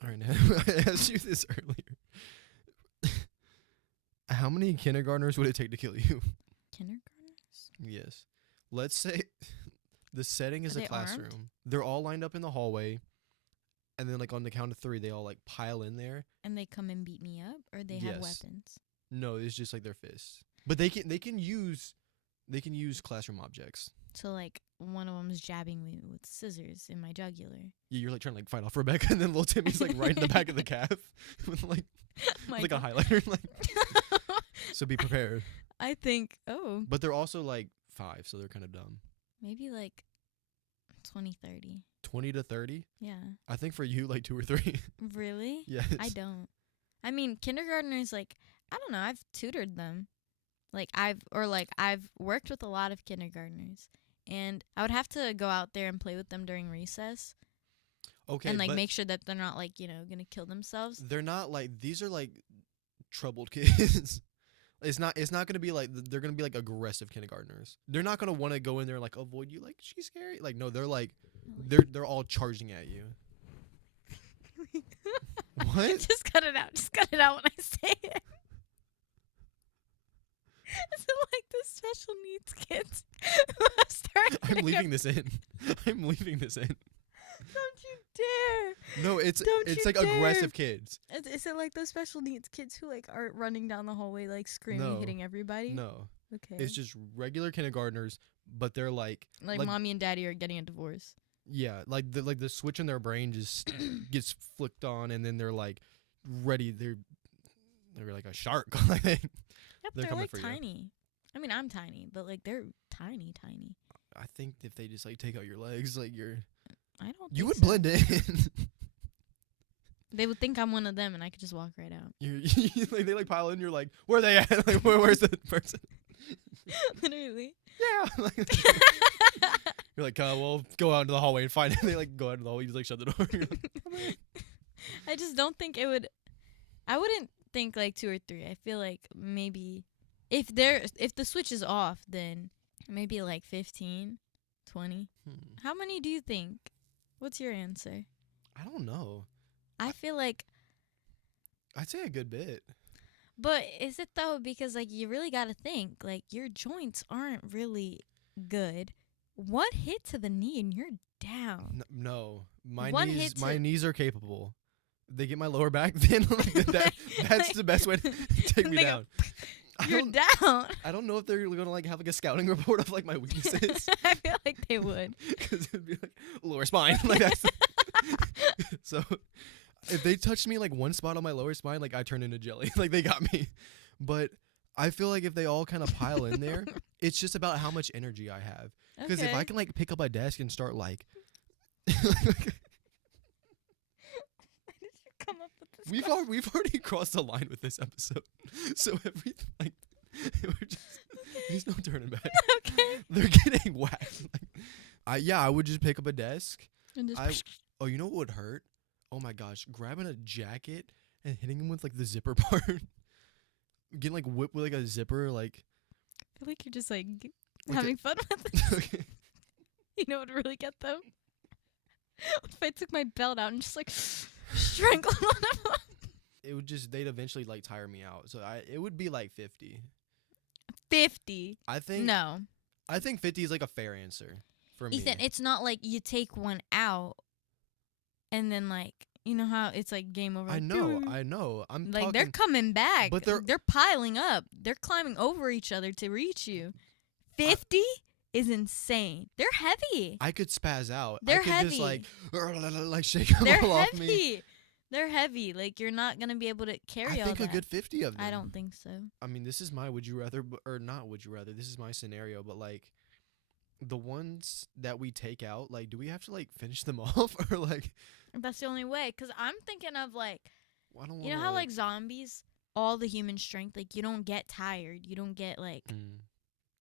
All right, now, I asked you this earlier. How many kindergartners would it take to kill you? Kindergartners? Yes. Let's say the setting is Are a they classroom. armed? They're all lined up in the hallway, and then like on the count of 3, they all like pile in there. And they come and beat me up, or they have Yes. weapons? No, it's just like their fists. But they can use classroom objects. So like one of them is jabbing me with scissors in my jugular. Yeah, you're like trying to like fight off Rebecca, and then little Timmy's like right in the back of the calf with like My like a God. highlighter. Like, so be prepared. I think, oh, But they're also like 5, so they're kind of dumb. maybe like 20, 30. 20 to 30. Yeah. I think for you like 2 or 3. Really? Yes. I don't. I mean, kindergartners, like, I don't know. I've tutored them. I've worked with a lot of kindergartners. And I would have to go out there and play with them during recess. Okay. And, like, but make sure that they're not, like, going to kill themselves. they're not like, these are like troubled kids. It's not gonna be like, they're gonna be like aggressive kindergartners. They're not gonna want to go in there and like avoid you, like she's scary. Like no, they're like they're all charging at you. What? Just cut it out. Just cut it out when I say it. Is it like the special needs kids who have started? I'm leaving this in. I'm leaving this in. Don't you dare! No, it's Don't it's you like dare. aggressive kids. Is it like those special needs kids who like are running down the hallway like screaming, No. hitting everybody? No, Okay. it's just regular kindergartners, but they're like mommy and daddy are getting a divorce. yeah, like the switch in their brain just gets flicked on, and then they're like ready. They're like a shark. Like Yep, they're they're coming like for you. tiny. I mean, I'm tiny, but like they're tiny. I think if they just like take out your legs, like I don't. you think would so. blend in. They would think I'm one of them, and I could just walk right out. Like they like pile in. You're like, where are they at? Like where's the person? Literally. Yeah. You're like, well, go out into the hallway and find it. They like go out into the hallway. You just like shut the door. You're like, I just don't think it would. I wouldn't think like 2 or 3. I feel like maybe if the switch is off, then maybe like 15, 20. How many do you think? What's your answer? I don't know. I feel like, I'd say a good bit. but is it though? Because like you really got to think like your joints aren't really good. One hit to the knee and you're down. No, my One knees, hit my to- knees are capable. They get my lower back, then like that's the best way to take me They go, down. You're down. I don't know if they're gonna like have like a scouting report of like my weaknesses, I feel like they would. because it'd be like lower spine, like that's. So, if they touched me like one spot on my lower spine, like I turn into jelly. Like they got me. But I feel like if they all kind of pile in there, it's just about how much energy I have. Because if I can like pick up a desk and start like. Come up with this We've already crossed the line with this episode, so everything like we're just there's no turning back. Okay. They're getting whacked. Like, I would just pick up a desk. And just Oh, you know what would hurt? Oh my gosh, grabbing a jacket and hitting him with like the zipper part, getting like whipped with like a zipper, like. I feel like you're just like Like having fun with it. Okay. You know what would really get them? If I took my belt out and just like strangle one of them. It would just they'd eventually like tire me out. So it would be like 50. 50. I think No. I think 50 is like a fair answer for me. Ethan, it's not like you take one out and then like you know how it's like game over. I know. I'm like talking, they're coming back. but They're piling up. They're climbing over each other to reach you. 50 is insane. They're heavy. I could spaz out. They're I could heavy. just like shake them They're all off me. heavy. They're heavy. Like you're not gonna be able to carry I all think that. a good 50 of them. I don't think so. I mean, this is my would you rather, or not would you rather. This is my scenario, but like the ones that we take out, like, do we have to like finish them off or like? That's the only way. Cause I'm thinking of like, I don't you know wanna, how like zombies, all the human strength, like you don't get tired. You don't get like,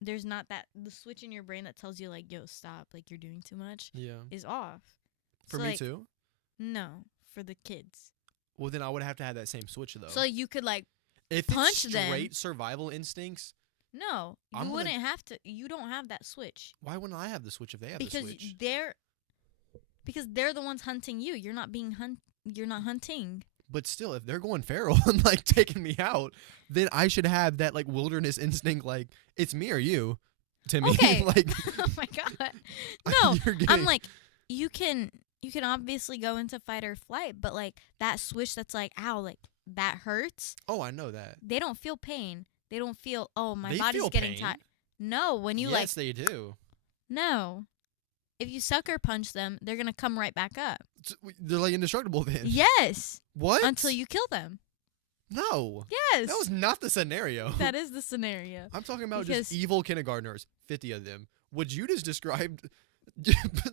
there's not the switch in your brain that tells you like, yo, stop, like you're doing too much yeah. is off. For So, me like, too. No, for the kids. Well, then I would have to have that same switch though. So you could like, if punch it's them. straight survival instincts, no, you I'm gonna- wouldn't have to. You don't have that switch why wouldn't I have the switch if they have because the switch? they're the ones hunting you. You're not being You're not hunting. But still, if they're going feral and like taking me out, then I should have that like wilderness instinct. Like it's me or you, to me. Okay. Like Oh my god. No, you're getting, I'm like, you can obviously go into fight or flight, but like that switch that's like, ow, like that hurts. oh, I know that. They don't feel pain. They don't feel, oh, my They body's feel getting pain. tired. No, when you Yes, they do. no. If you sucker punch them, they're gonna come right back up. They're like indestructible then. Yes. What? Until you kill them. No. Yes. That was not the scenario. That is the scenario. I'm talking about Because- just evil kindergartners, 50 of them. What you just described.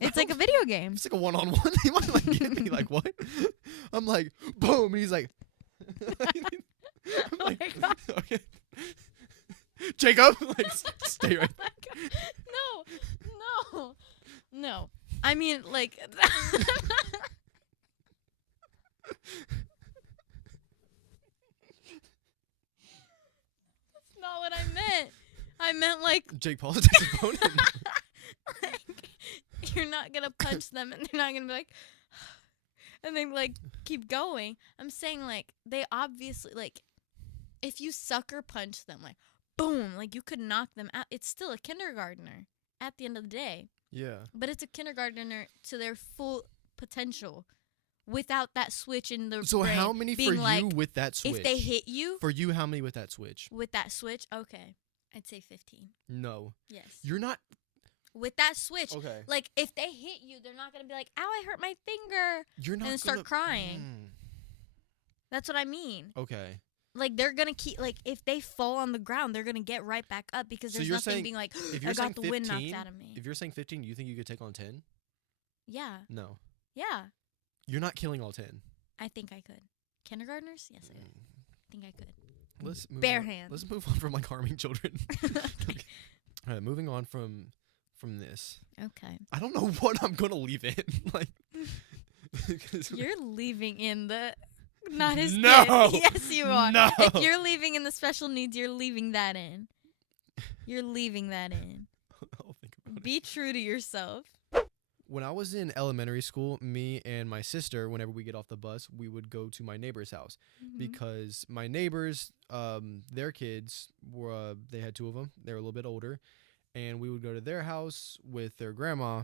It's like a video game. It's like a one-on-one. He might like get me like what? I'm like boom, and he's like. I'm Oh like, my god. okay. Jacob, like stay right. Oh my god. No. No. I mean, like. That's not what I meant. I meant like, Jake Paul's his opponent. like you're not gonna punch them and they're not gonna be like and then like keep going. I'm saying like they obviously like if you sucker punch them like boom, like you could knock them out. It's still a kindergartner at the end of the day. Yeah. But it's a kindergartner to their full potential without that switch in the So brain how many being for like, you with that switch? if they hit you For you, how many with that switch? with that switch, okay. I'd say 15. No. Yes. You're not. with that switch. Okay. Like, if they hit you, they're not going to be like, ow, I hurt my finger. You're not and then start crying. That's what I mean. Okay. Like, they're going to keep, like, if they fall on the ground, they're going to get right back up because there's nothing saying, being like, if you're I got saying the wind 15, knocked out of me. if you're saying 15, you think you could take on 10? Yeah. No. Yeah. You're not killing all 10. I think I could. Kindergartners? Yes, I could. I think I could. Let's move Bare on. hands. Let's move on from like harming children. Okay. All right, moving on from this. Okay. I don't know what I'm gonna leave in. Like, You're leaving in the not his No! kid. Yes, you are. No! If you're leaving in the special needs, you're leaving that in. You're leaving that in. I'll think about it. Be true to yourself. When I was in elementary school, me and my sister, whenever we get off the bus, we would go to my neighbor's house because my neighbors, their kids were they had 2 of them. They were a little bit older, and we would go to their house with their grandma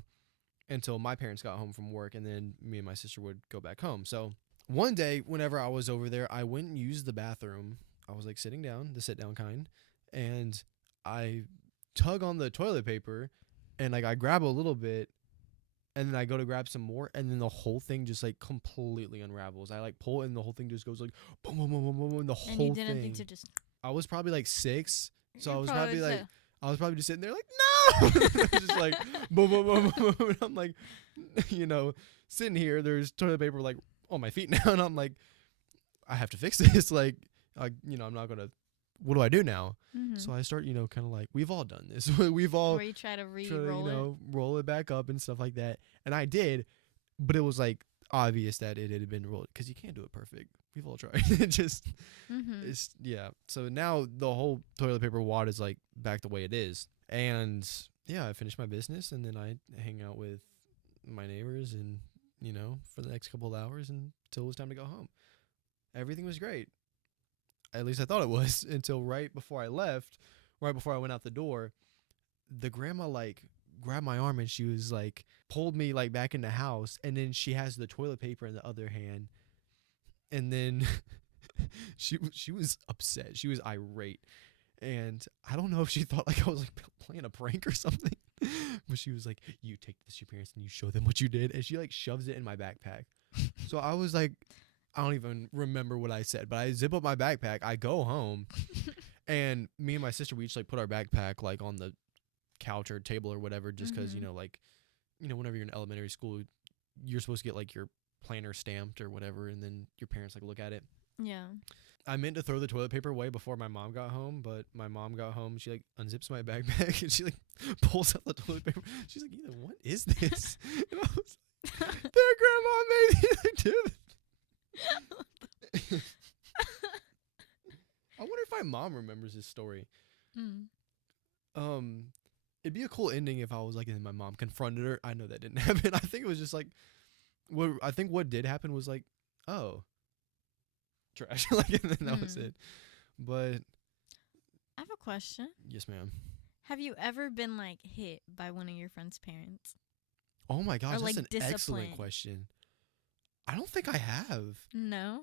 until my parents got home from work, and then me and my sister would go back home. So one day, whenever I was over there, I went and used the bathroom. I was like sitting down, the sit down kind, and I tug on the toilet paper, and like I grab a little bit. And then I go to grab some more, and then the whole thing just like completely unravels. I like pull, and the whole thing just goes like boom, boom, boom, boom, boom, and the whole And you didn't thing. think to just. I was probably like 6, so You're I was probably like, so- I was probably just sitting there like no, just like boom, boom, boom, boom, boom. And I'm like, sitting here. There's toilet paper like on my feet now, and I'm like, I have to fix this. Like, I'm not gonna. What do I do now? So I start, kind of like, we've all done this. We've all Where you try to re-roll it. roll it back up and stuff like that. And I did, but it was like obvious that it had been rolled because you can't do it perfect. We've all tried. It just, it's, yeah. So now the whole toilet paper wad is like back the way it is. And yeah, I finished my business, and then I hang out with my neighbors and, for the next couple of hours until it was time to go home. Everything was great. At least I thought it was, until right before I left, right before I went out the door, the grandma like grabbed my arm and she was like pulled me like back in the house, and then she has the toilet paper in the other hand, and then she was upset. She was irate, and I don't know if she thought like I was like playing a prank or something, but she was like, "You take this to your parents and you show them what you did," and she like shoves it in my backpack. So I was like, I don't even remember what I said, but I zip up my backpack. I go home, and me and my sister, we each like put our backpack like on the couch or table or whatever, just because whenever you're in elementary school, you're supposed to get like your planner stamped or whatever, and then your parents like look at it. Yeah. I meant to throw the toilet paper away before my mom got home, but my mom got home. She like unzips my backpack and she like pulls out the toilet paper. She's like, "Ethan, what is this?" And I was like, "Their grandma made me do this." I wonder if my mom remembers this story. It'd be a cool ending if I was like, and my mom confronted her. I know that didn't happen. I think it was just like, what did happen was like, oh, trash. Like, and then that was it. But I have a question. yes, ma'am. Have you ever been like hit by one of your friend's parents? Oh my gosh, like, that's an excellent discipline? question. I don't think I have. No.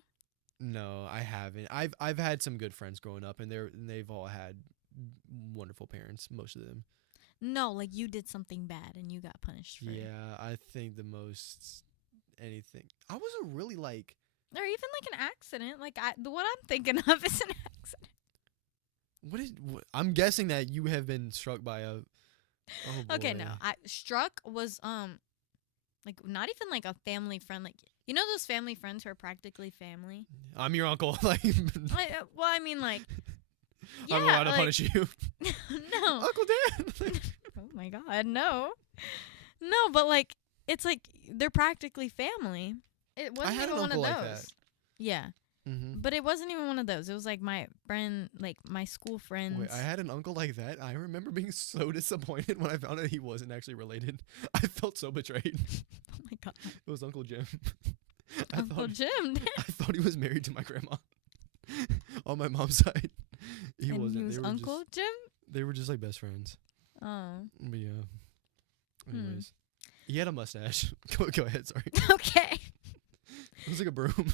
No, I haven't. I've had some good friends growing up, and they've all had wonderful parents, most of them. No, like you did something bad and you got punished for it. Yeah, I think the most anything. I wasn't really like. Or even like an accident. Like what I'm thinking of is an accident. I'm guessing that you have been struck by a. Oh boy. Okay, no. I struck was like not even like a family friend. Like, you know those family friends who are practically family? I'm your uncle. Like. Well, I mean, like. Yeah, I'm allowed to punish you. No. Uncle Dan. Oh my God, no. No, but like it's like they're practically family. It wasn't had even an one of uncle those. like that. Yeah. Mm-hmm. But it wasn't even one of those. It was like my friend, like my school friends. Wait, I had an uncle like that. I remember being so disappointed when I found out he wasn't actually related. I felt so betrayed. Oh my God. It was Uncle Jim. Uncle Jim. I thought he was married to my grandma on my mom's side. He and wasn't. He was Uncle Jim? They were just like best friends. Oh. But yeah. Anyways. He had a mustache. Go ahead, sorry. Okay. It was like a broom.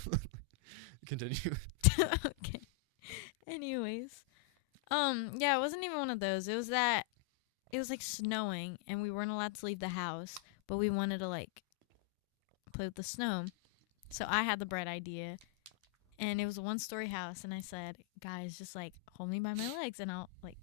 Continue. Okay. Anyways. Yeah, it wasn't even one of those. It was that it was like snowing and we weren't allowed to leave the house, but we wanted to like play with the snow. So I had the bright idea, and it was a 1-story house, and I said, guys, just like hold me by my legs and I'll like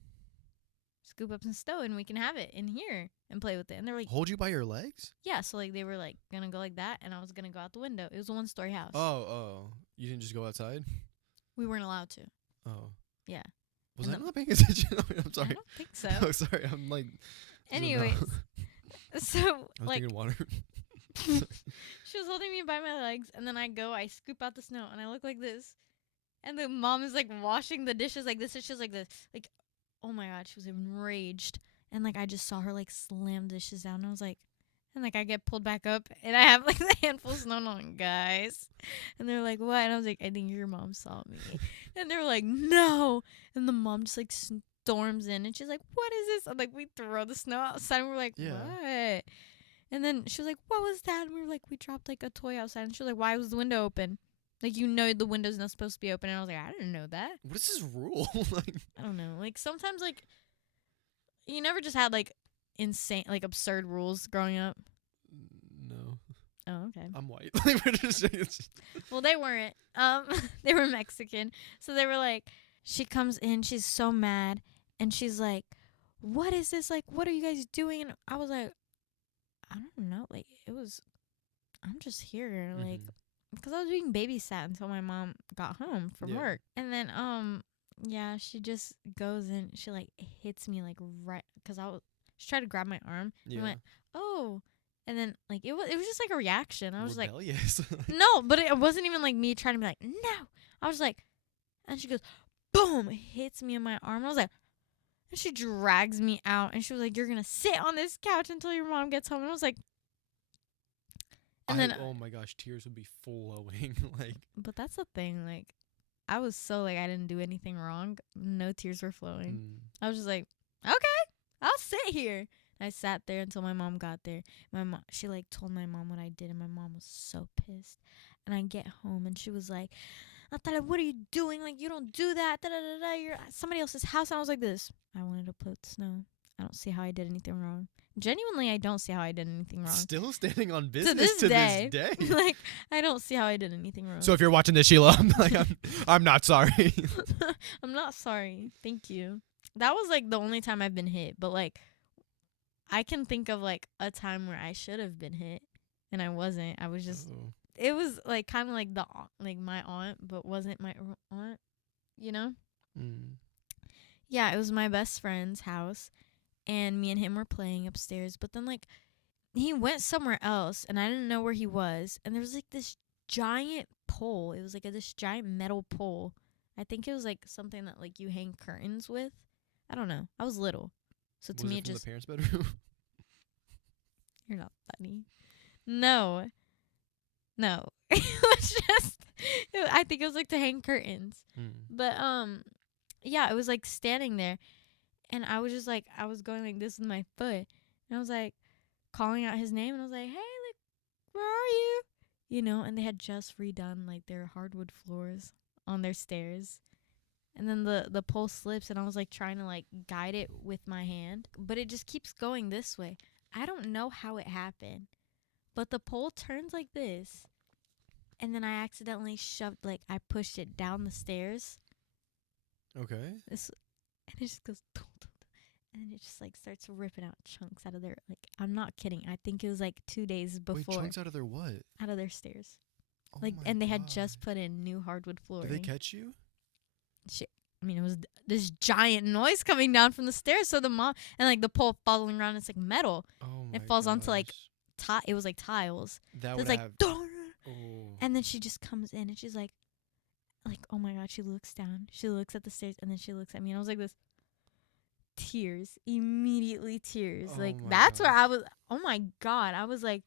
scoop up some snow and we can have it in here and play with it. And they're like, Hold you by your legs? yeah. So like they were like gonna go like that, and I was gonna go out the window. It was a 1-story house. Oh. You didn't just go outside? We weren't allowed to. Oh. Yeah. Was And I not paying attention? I'm I sorry. don't think so. Oh, sorry. I'm like. Anyways, so I was like thinking water. she was holding me by my legs, and then I scoop out the snow, and I look like this, and the mom is like washing the dishes like this, and she's like this, like, oh my god, she was enraged, and like I just saw her like slam dishes down, and I was like, and like I get pulled back up, and I have like the handful of snow on, guys, and they're like, what? And I was like, I think your mom saw me, and they were like, no, and the mom just like storms in, and she's like, what is this? And like we throw the snow outside, and we're like, Yeah. what? And then she was like, what was that? And we were like, we dropped like a toy outside. And she was like, why was the window open? Like, you know the window's not supposed to be open. And I was like, I didn't know that. What is this rule? Like, I don't know. Like, sometimes, like, you never just had, like, insane, like, absurd rules growing up. no. Oh, okay. I'm white. Like, we're just saying it's- Well, they weren't. They were Mexican. So they were like, she comes in, she's so mad. And she's like, what is this? Like, what are you guys doing? And I was like, I don't know. Like, I'm just here. Like, Mhm. because I was being babysat until my mom got home from Yeah. work. And then, yeah, she just goes in. She, like, hits me, like, right. Because she tried to grab my arm. Yeah. And went, oh. And then, like, it was just, like, a reaction. I was like, Rebellious. no. But it wasn't even, like, me trying to be like, no. I was like, and she goes, boom, hits me in my arm. I was like, and she drags me out. And she was like, you're going to sit on this couch until your mom gets home. And I was like, and then, oh my gosh, tears would be flowing. Like, but that's the thing. Like, I was so, like, I didn't do anything wrong. No tears were flowing. I was just like, okay, I'll sit here. I sat there until my mom got there. My mom, she, like, told my mom what I did, and my mom was so pissed. And I get home, and she was like, Natalia, what are you doing? Like, you don't do that. Da-da-da-da. You're at somebody else's house. And I was like this. I wanted to play with the snow. I don't see how I did anything wrong. Genuinely, I don't see how I did anything wrong. still standing on business this to day. this day. Like, I don't see how I did anything wrong. So if you're watching this, Sheila, I'm not sorry. I'm not sorry. Thank you. That was, like, the only time I've been hit. But, like, I can think of, like, a time where I should have been hit, and I wasn't. I was just... Oh. It was, like, kind of like my aunt, but wasn't my aunt, you know? Yeah, it was my best friend's house, and me and him were playing upstairs. But then, like, he went somewhere else, and I didn't know where he was. And there was, like, this giant pole. It was, like, this giant metal pole. I think it was, like, something that, like, you hang curtains with. I don't know. I was little. So to Was me, it from just... the parents' bedroom? You're not funny. No. It was just... I think it was, like, to hang curtains. But, yeah, it was, like, standing there. And I was just, like, I was going like this with my foot. And I was, like, calling out his name. And I was like, hey, like, where are you? You know, and they had just redone, like, their hardwood floors on their stairs. And then the pole slips, and I was, like, trying to, like, guide it with my hand. But it just keeps going this way. I don't know how it happened. But the pole turns like this. And then I accidentally I pushed it down the stairs. Okay. And it just goes, and then it just, like, starts ripping out chunks out of their, like, I'm not kidding. I think it was, like, 2 days before. Wait, chunks out of their what? Out of their stairs. Oh Like, my and they had God. just put in new hardwood flooring. Did they catch you? I mean, it was this giant noise coming down from the stairs. So the mom, and, like, the pole falling around, it's, like, metal. Oh my It falls onto, like, gosh. it was, like, tiles. That So would it's, like, have. "Darn." Oh. And then she just comes in, and she's like, oh my God, she looks down. She looks at the stairs, and then she looks at me, and I was like this. Tears. Immediately tears. Oh Like, my that's where gosh. I was. Oh my God. I was like,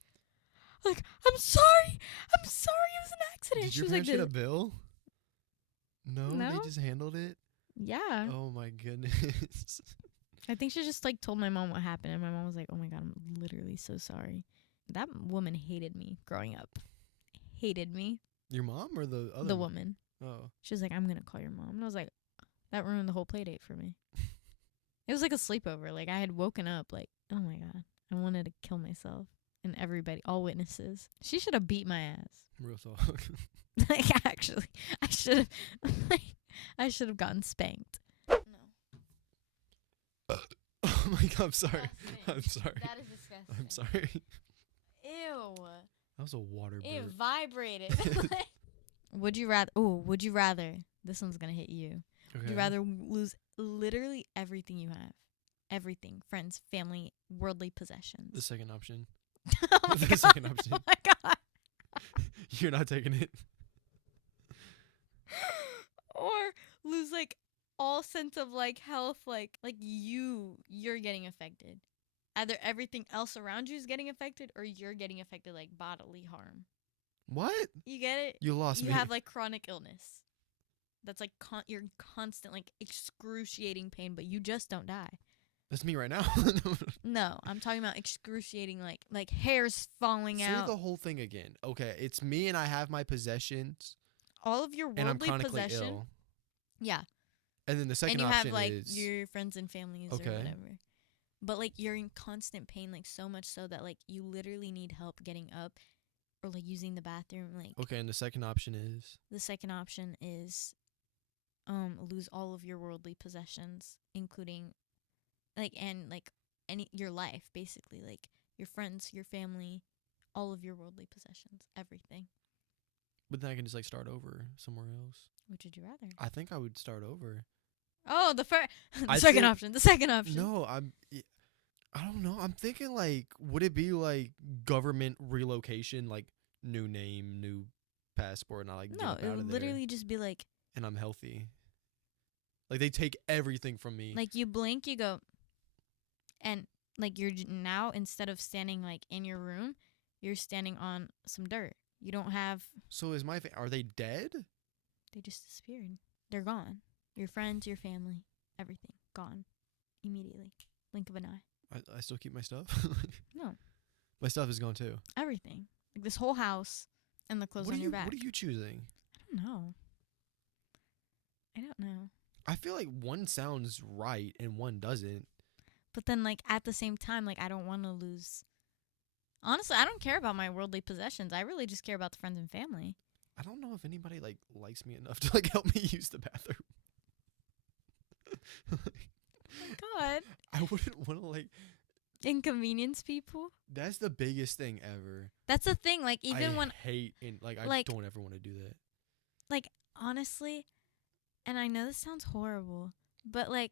I'm sorry. I'm sorry. It was an accident. Did She your was like, parents get a bill? No, No. they just handled it. yeah. Oh my goodness. I think she just, like, told my mom what happened, and my mom was like, oh my God, I'm literally so sorry. That woman hated me growing up. Hated me. Your mom or the other? The one? woman. Oh. She was like, I'm gonna call your mom. And I was like, that ruined the whole play date for me. It was like a sleepover. Like, I had woken up like, oh my God, I wanted to kill myself. And everybody, all witnesses. She should have beat my ass. Real talk. Like, actually, I should have, like, I should have gotten spanked. No. Oh my God, I'm sorry. Disgusting. I'm sorry. That is disgusting. I'm sorry. Ew. That was a water It burp. vibrated. Would you rather? Oh, would you rather? This one's gonna hit you. Okay. Would you rather lose literally everything you have? Everything. Friends, family, worldly possessions. The second option. Oh my The God. second option. Oh my God. You're not taking it. Or lose like all sense of like health, like you're getting affected. Either everything else around you is getting affected or you're getting affected, like bodily harm. What? You get it? You lost You me. have like chronic illness. That's like you're in constant like excruciating pain, but you just don't die. That's me right now. No, I'm talking about excruciating, like hairs falling Say out. the whole thing again. Okay, it's me and I have my possessions All of your and I'm worldly chronically possession. ill. Yeah. And then the second And you option have like is your friends and families Okay. or whatever. But like you're in constant pain, like so much so that like you literally need help getting up or like using the bathroom. Like okay, and the second option is the second option is lose all of your worldly possessions, including like any your life, basically. Like your friends, your family, all of your worldly possessions, everything. but then I can just like start over somewhere else. Which would you rather? I think I would start over. Oh, the first I second think- option. The second option. No, I don't know. I'm thinking like would it be like government relocation, like new name, new passport, and I like No, get up it out would of there literally just be like and I'm healthy. Like they take everything from me. you blink, you go, and like you're now instead of standing like in your room, you're standing on some dirt. You don't have. So is my are they dead? They just disappeared. They're gone. Your friends, your family, everything gone immediately. Blink of an eye. I still keep my stuff. No, My stuff is gone too. everything. Like this whole house and the clothes What on are your you back. What are you choosing? I don't know. I don't know. I feel like one sounds right and one doesn't. But then, like, at the same time, like, I don't want to lose. Honestly, I don't care about my worldly possessions. I really just care about the friends and family. I don't know if anybody like likes me enough to like help me use the bathroom. Oh my God. I wouldn't want to like. Inconvenience people. That's the biggest thing ever. That's the thing. Like, even I when, hate and like I like- don't ever want to do that. like, honestly, and I know this sounds horrible, but, like,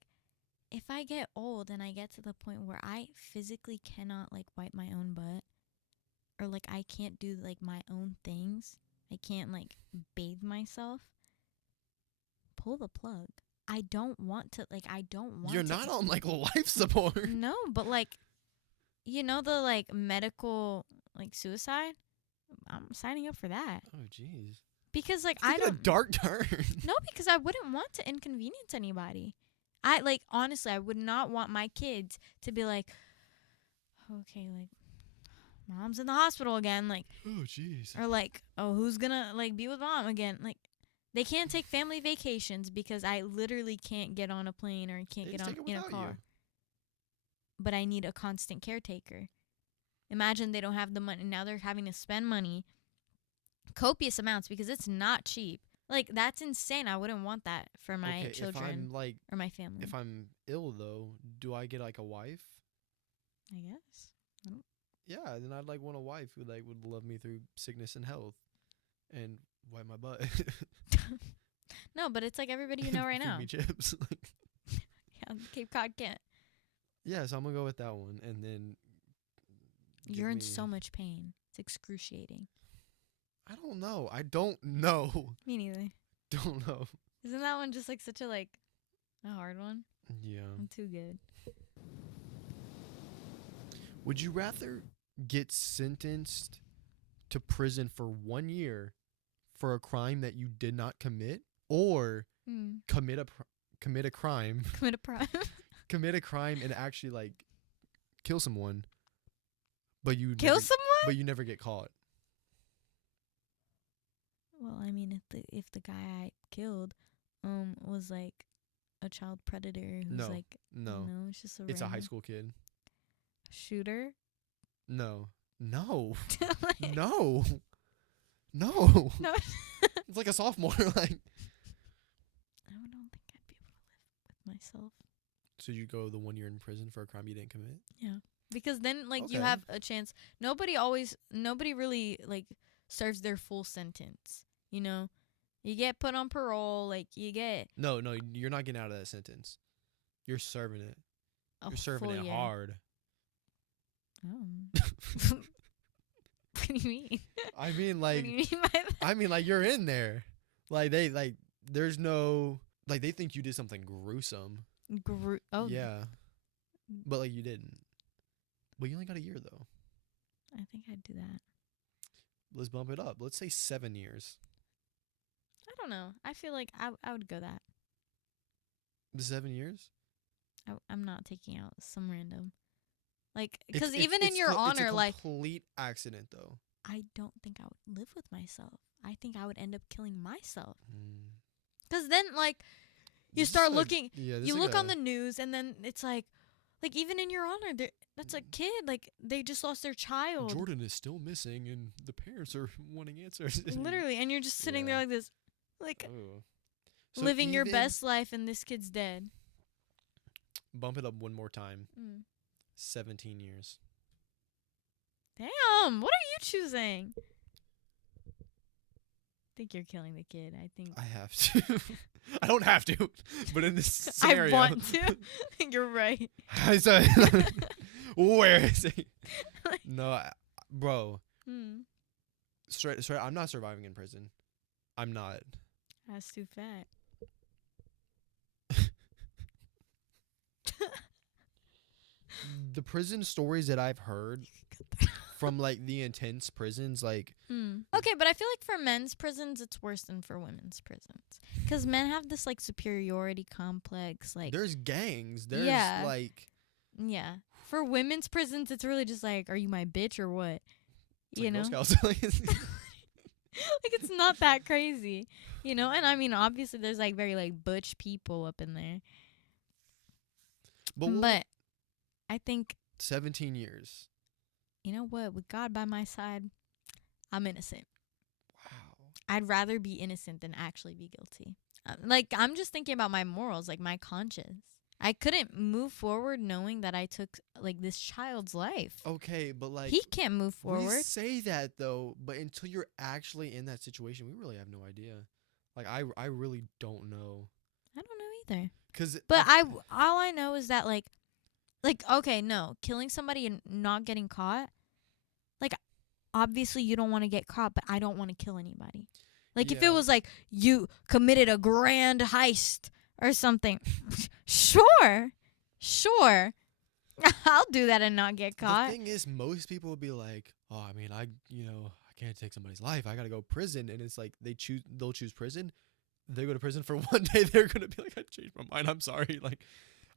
if I get old and I get to the point where I physically cannot, like, wipe my own butt, or, like, I can't do, like, my own things, I can't, like, bathe myself, pull the plug. I don't want to, like, I don't want You're to. not on like life support. No, but, like, you know the, like, medical, like, suicide? I'm signing up for that. Oh jeez. Because, like, I I don't. a dark turn. No, because I wouldn't want to inconvenience anybody. I like honestly, I would not want my kids to be like, okay, like mom's in the hospital again, like, Oh jeez. or like, oh, who's gonna like be with mom again? Like, they can't take family vacations because I literally can't get on a plane or can't They get just on take it in a without car. you. But I need a constant caretaker. Imagine they don't have the money now; they're having to spend money, copious amounts because it's not cheap. Like that's insane. I wouldn't want that for my Okay, children if I'm like or my family. if I'm ill though, do I get like a wife? I guess. Yeah, then I'd like want a wife who like would love me through sickness and health, and wipe my butt. No, but it's like everybody you know right Feed now. me chips. Yeah, Cape Cod can't. Yeah, so I'm gonna go with that one, and then You're in me- so much pain. It's excruciating. I don't know. I don't know. Me neither. Don't know. Isn't that one just like such a like a hard one? Yeah. I'm too good. Would you rather get sentenced to prison for 1 year for a crime that you did not commit, or commit a crime, Commit a crime. commit a crime and actually like kill someone, but you Kill never, someone? but you never get caught? Well, I mean, if the guy I killed was like a child predator who's No. like No. it's just It's a high random school kid. shooter. No. No. Like, No. No. no, It's like a sophomore. Like. I don't think I'd be able to live with myself. So you go the 1 year in prison for a crime you didn't commit? Yeah, because then like you Okay. have a chance. Nobody really like serves their full sentence. You know, you get put on parole. Like you get No, you're not getting out of that sentence. You're serving it. a You're serving full it year. hard. Oh. What do you mean? I mean, What like, do you mean by that? I mean, like, you're in there. Like, there's no, like, they think you did something gruesome. Oh, Yeah. But, like, you didn't. But you only got a year, though. I think I'd do that. Let's bump it up. Let's say 7 years. I don't know. I feel like I would go that. 7 years? I'm not taking out some random. Like, It's- because even in it's your honor, it's a like, complete accident, though. I don't think I would live with myself. I think I would end up killing myself. Mm. Because then, like, you This is start like- looking, Yeah, this you is look like on the news, and then it's like even in your honor, that's a kid. Like, they just lost their child. Jordan is still missing, and the parents are wanting answers. Literally, and you're just sitting there Yeah. like this, like, Oh. So living your even- best life, and this kid's dead. Bump it up one more time. Mm. 17 years. Damn, what are you choosing? I think you're killing the kid. I think I have to. I don't have to, but in this I scenario, want to. You're right. I said, where is he? No, bro. Hmm. Straight. I'm not surviving in prison. I'm not. That's too fat. The prison stories that I've heard from like the intense prisons, like Okay, but I feel like for men's prisons, it's worse than for women's prisons. Because men have this, like, superiority complex. Like, there's gangs. There's Yeah. like yeah. For women's prisons, it's really just like, are you my bitch or what? it's You like know? Girl Scouts. Like, Like, it's not that crazy. You know? And I mean, obviously, there's, like, very, like, butch people up in there. but I think, 17 years. you know what? With God by my side, I'm innocent. Wow. I'd rather be innocent than actually be guilty. Like, I'm just thinking about my morals, like my conscience. I couldn't move forward knowing that I took, like, this child's life. Okay, but like He can't move we forward. say that though, but until you're actually in that situation, we really have no idea. Like I really don't know. I don't know either. 'Cause But all I know is that, like, okay, no, killing somebody and not getting caught. Like, obviously you don't want to get caught, but I don't want to kill anybody. Like, if Yeah. it was like you committed a grand heist or something, sure, I'll do that and not get caught. the thing is, most people would be like, "Oh, I mean, I can't take somebody's life. I gotta go prison." And it's like they'll choose prison. They go to prison for 1 day. They're gonna be like, "I changed my mind. I'm sorry." Like,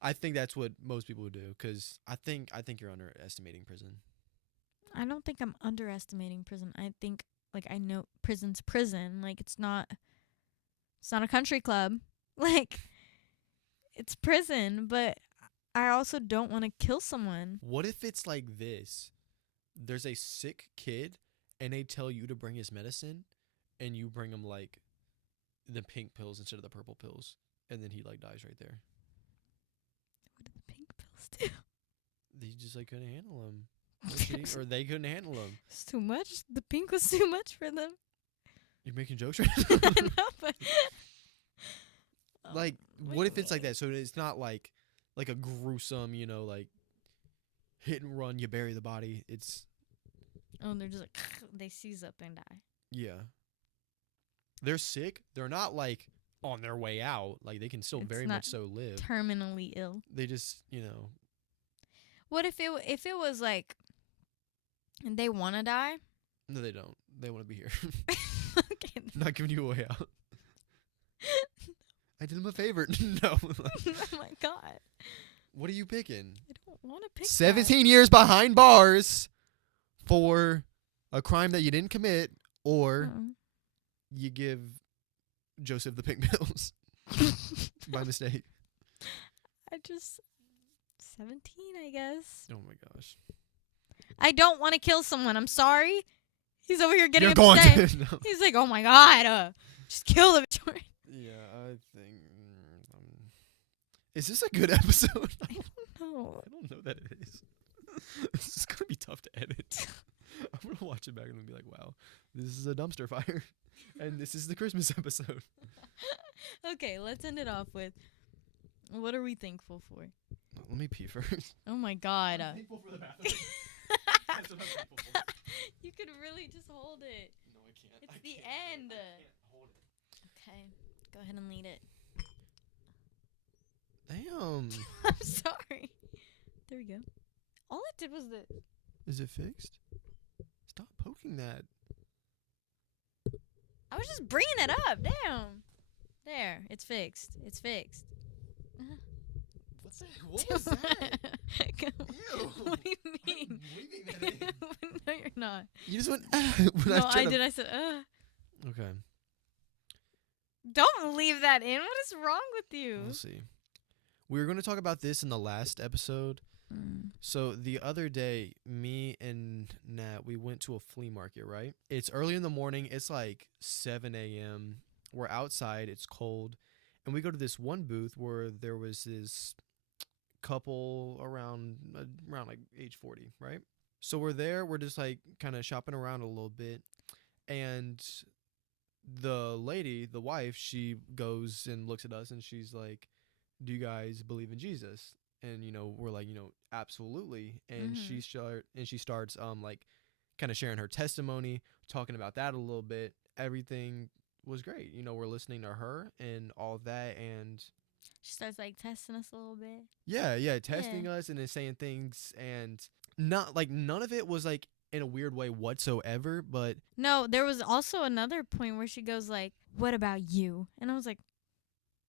I think that's what most people would do. 'Cause I think you're underestimating prison. I don't think I'm underestimating prison. I think, like, I know prison's prison. Like, it's not a country club. Like, it's prison, but I also don't want to kill someone. What if it's like this? There's a sick kid, and they tell you to bring his medicine, and you bring him like the pink pills instead of the purple pills, and then he like dies right there. What do the pink pills do? They just like couldn't handle him, or they couldn't handle him. It's too much. The pink was too much for them. You're making jokes right I now. know, but Like, what what do if you it's like mean? that? So it's not like a gruesome, like hit and run. You bury the body. It's Oh, they're just like they seize up and die. yeah. They're sick. They're not like on their way out. Like they can still It's very not much so live. Terminally ill. They just What if it was like they want to die? no, they don't. They want to be here. Okay. Not giving you a way out. I did him a favor. No. Oh my god. What are you picking? I don't want to pick that. 17 years behind bars for a crime that you didn't commit, or Uh-uh. you give Joseph the pink pills by mistake. I just 17, I guess. Oh my gosh. I don't want to kill someone. I'm sorry. He's over here getting You're upset. going to. No. He's like, oh my god, just kill them. Yeah, I think. Is this a good episode? I don't know. I don't know that it is. This is gonna be tough to edit. I'm gonna watch it back and be like, wow, this is a dumpster fire, and this is the Christmas episode. Okay, let's end it off with, what are we thankful for? Let me pee first. Oh my god. I'm thankful for the bathroom. That's what I'm thankful for. You could really just hold it. No, I can't. It's I the can't. end. I can't hold it. Okay, go ahead and lead it. Damn. I'm sorry. There we go. All it did was the. Is it fixed? Stop poking that. I was just bringing it up. Damn. There. It's fixed. It's fixed. What's that? What was that? Ew. What do you mean? I'm leaving that in. No, you're not. You just went. No, I did. I said, Okay. Don't leave that in. What is wrong with you? We'll see. We were going to talk about this in the last episode. So the other day, me and Nat, we went to a flea market, right? It's early in the morning. It's like 7 a.m. We're outside. It's cold. And we go to this one booth where there was this couple around like age 40, right? So we're there. We're just like kind of shopping around a little bit. And the lady, the wife, she goes and looks at us and she's like, do you guys believe in Jesus? And, you know, we're like, you know, absolutely. And she starts like kind of sharing her testimony, talking about that a little bit. Everything was great. You know, we're listening to her and all of that. And she starts like testing us a little bit. Yeah, testing us and then saying things, and not like none of it was like in a weird way whatsoever. But no, there was also another point where she goes like, what about you? And I was like,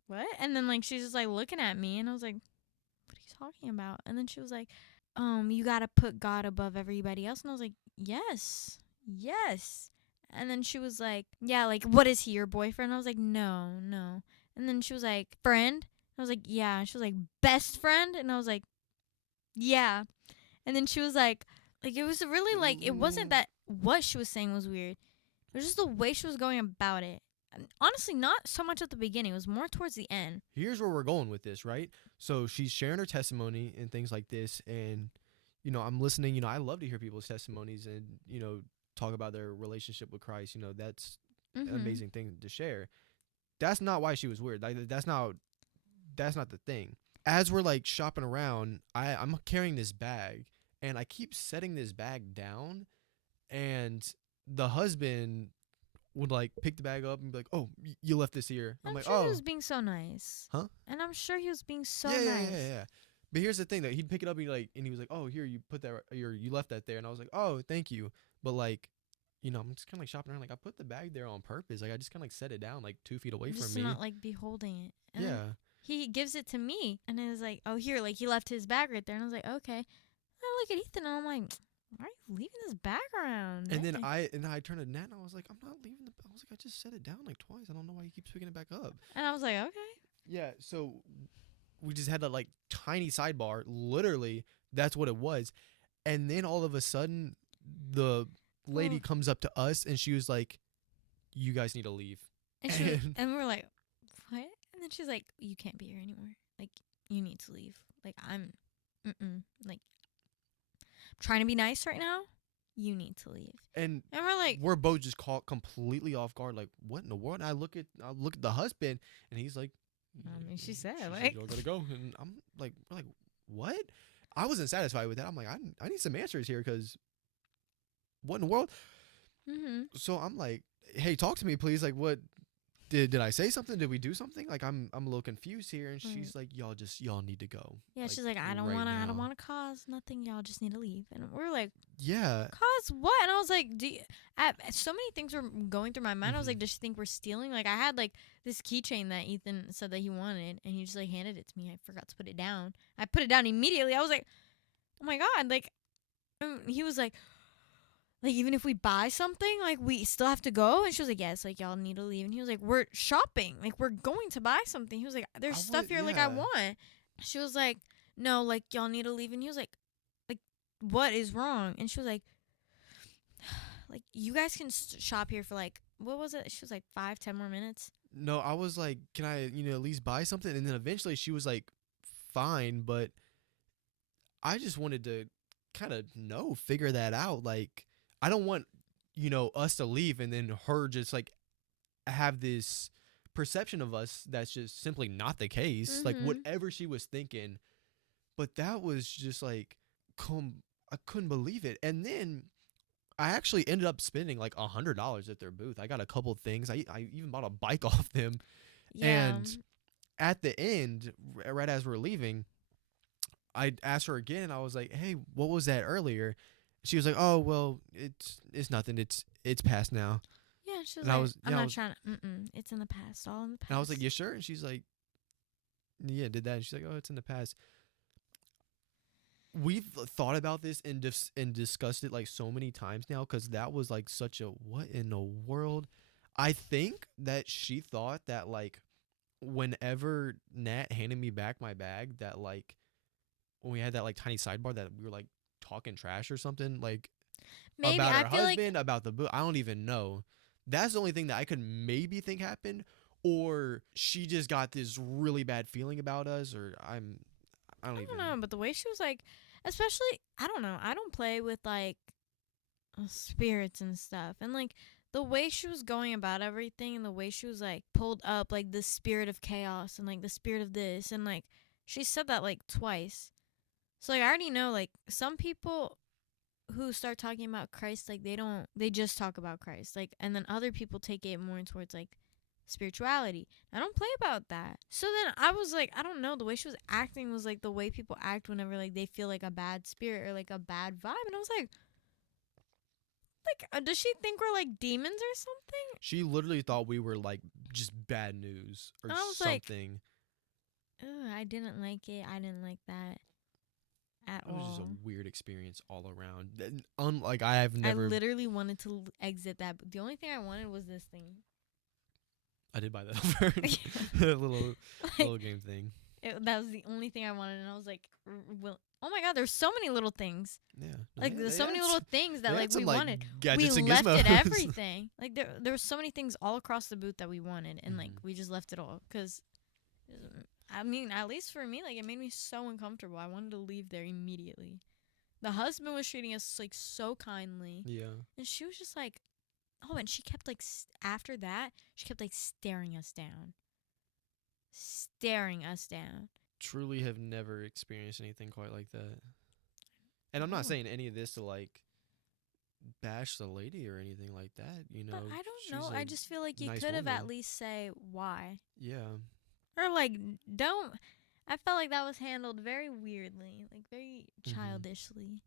what? And then like she's just like looking at me and I was like, what are you talking about? And then she was like, you gotta put God above everybody else. And I was like, yes. And then she was like, yeah, like, what is he, your boyfriend? I was like, no. And then she was like, friend? I was like, yeah. She was like, best friend? And I was like, yeah. And then she was like, it was really like, it wasn't that what she was saying was weird. It was just the way she was going about it. And honestly, not so much at the beginning. It was more towards the end. Here's where we're going with this, right? So she's sharing her testimony and things like this. And, you know, I'm listening. You know, I love to hear people's testimonies and, you know, talk about their relationship with Christ. You know, that's an amazing thing to share. That's not why she was weird. Like, that's not the thing. As we're like shopping around, I'm carrying this bag and I keep setting this bag down, and the husband would like pick the bag up and be like, "Oh, you left this here." I'm like, sure "Oh." He was being so nice. Huh? And I'm sure he was being so yeah, nice. Yeah. But here's the thing that he'd pick it up and he was like, "Oh, here, you put that, you left that there." And I was like, "Oh, thank you." But like, you know, I'm just kind of like shopping around. Like, I put the bag there on purpose. Like, I just kind of like set it down like 2 feet away Just from to me. not like be holding it. And Yeah. He gives it to me, and it was like, oh, here, like he left his bag right there, and I was like, okay. I look at Ethan, and I'm like, why are you leaving this bag around? And then I turned to Nat, and I was like, I'm not leaving I was like, I just set it down like twice. I don't know why he keeps picking it back up. And I was like, okay. Yeah. So we just had that like tiny sidebar. Literally, that's what it was. And then all of a sudden, the lady comes up to us, and she was like, "You guys need to leave." And we're like, what? And then she's like, you can't be here anymore. Like, you need to leave. Like, like, trying to be nice right now. You need to leave. And we're like, we're both just caught completely off guard. Like, what in the world? And I look at the husband, and he's like, I mean, she said, like, "Y'all gotta go." And I'm like, we're like, what? I wasn't satisfied with that. I'm like, I need some answers here, because what in the world? So I'm like, hey, talk to me, please. Like, what? Did I say something? Did we do something? Like, I'm a little confused here. And she's like, y'all need to go. Yeah, like, she's like, I don't wanna cause nothing. Y'all just need to leave. And we're like, yeah, cause what? And I was like, so many things were going through my mind. I was like, does she think we're stealing? Like, I had like this keychain that Ethan said that he wanted, and he just like handed it to me. I forgot to put it down. I put it down immediately. I was like, oh my god! Like, he was like, even if we buy something, like, we still have to go? And she was like, yes, like, y'all need to leave. And he was like, we're shopping. Like, we're going to buy something. He was like, there's stuff here, like, I want. She was like, no, like, y'all need to leave. And he was like, what is wrong? And she was like, you guys can shop here for like, what was it? She was like 5, 10 more minutes. No, I was like, can I, at least buy something? And then eventually she was like, fine, but I just wanted to kind of figure that out. Like, I don't want, us to leave and then her just like have this perception of us that's just simply not the case. Like, Mm-hmm. whatever she was thinking. But that was just like, I couldn't believe it. And then I actually ended up spending like $100 at their booth. I got a couple things. I even bought a bike off them. Yeah. And at the end, right as we're leaving, I asked her again. I was like, "Hey, what was that earlier?" She was like, "Oh, well, it's nothing. It's past now." Yeah, she was And I like, was I'm yeah, I not was trying to, it's in the past, all in the and I was like, past. "You sure?" And she's like, "Yeah, did that." And she's like, "Oh, it's in the past." We've thought about this and discussed it like so many times now because that was like such a what in the world. I think that she thought that like whenever Nat handed me back my bag, that like when we had that like tiny sidebar that we were like talking trash or something like Maybe, about I her feel like, husband, about the book. I don't even know. That's the only thing that I could maybe think happened, or she just got this really bad feeling about us, or I don't I don't even. know, but the way she was like, especially, I don't know, I don't play with like spirits and stuff. And like the way she was going about everything and the way she was like pulled up like the spirit of chaos and like the spirit of this and like she said that like twice. So like I already know like some people who start talking about Christ like they just talk about Christ. Like and then other people take it more towards like spirituality. I don't play about that. So then I was like, I don't know, the way she was acting was like the way people act whenever like they feel like a bad spirit or like a bad vibe. And I was like, does she think we're like demons or something? She literally thought we were like just bad news or And I was like, something. ugh, I didn't like it. I didn't like that at It was just a all. weird experience all around. Unlike I have I never. literally wanted to exit that. But the only thing I wanted was this thing. I did buy that over a little Like, game thing. that was the only thing I wanted. And I was like, well, oh my God, there's so many little things. Yeah, no, Like, there's so many little things that, they like, had we some like wanted. We gadgets and left it gizmos. everything. Like, there were so many things all across the booth that we wanted. And, like, Mhm. we just left it all. Because, I mean, at least for me, like, it made me so uncomfortable. I wanted to leave there immediately. The husband was treating us, like, so kindly. Yeah. And she was just like, oh, and she kept, like, after that, she kept, like, staring us down. Staring us down. Truly have never experienced anything quite like that. And I'm not Oh. saying any of this to like bash the lady or anything like that. But I don't She's know. a I just feel like you nice could have at woman. least say why. Yeah. Or like don't I felt like that was handled very weirdly, like very Mhm. childishly.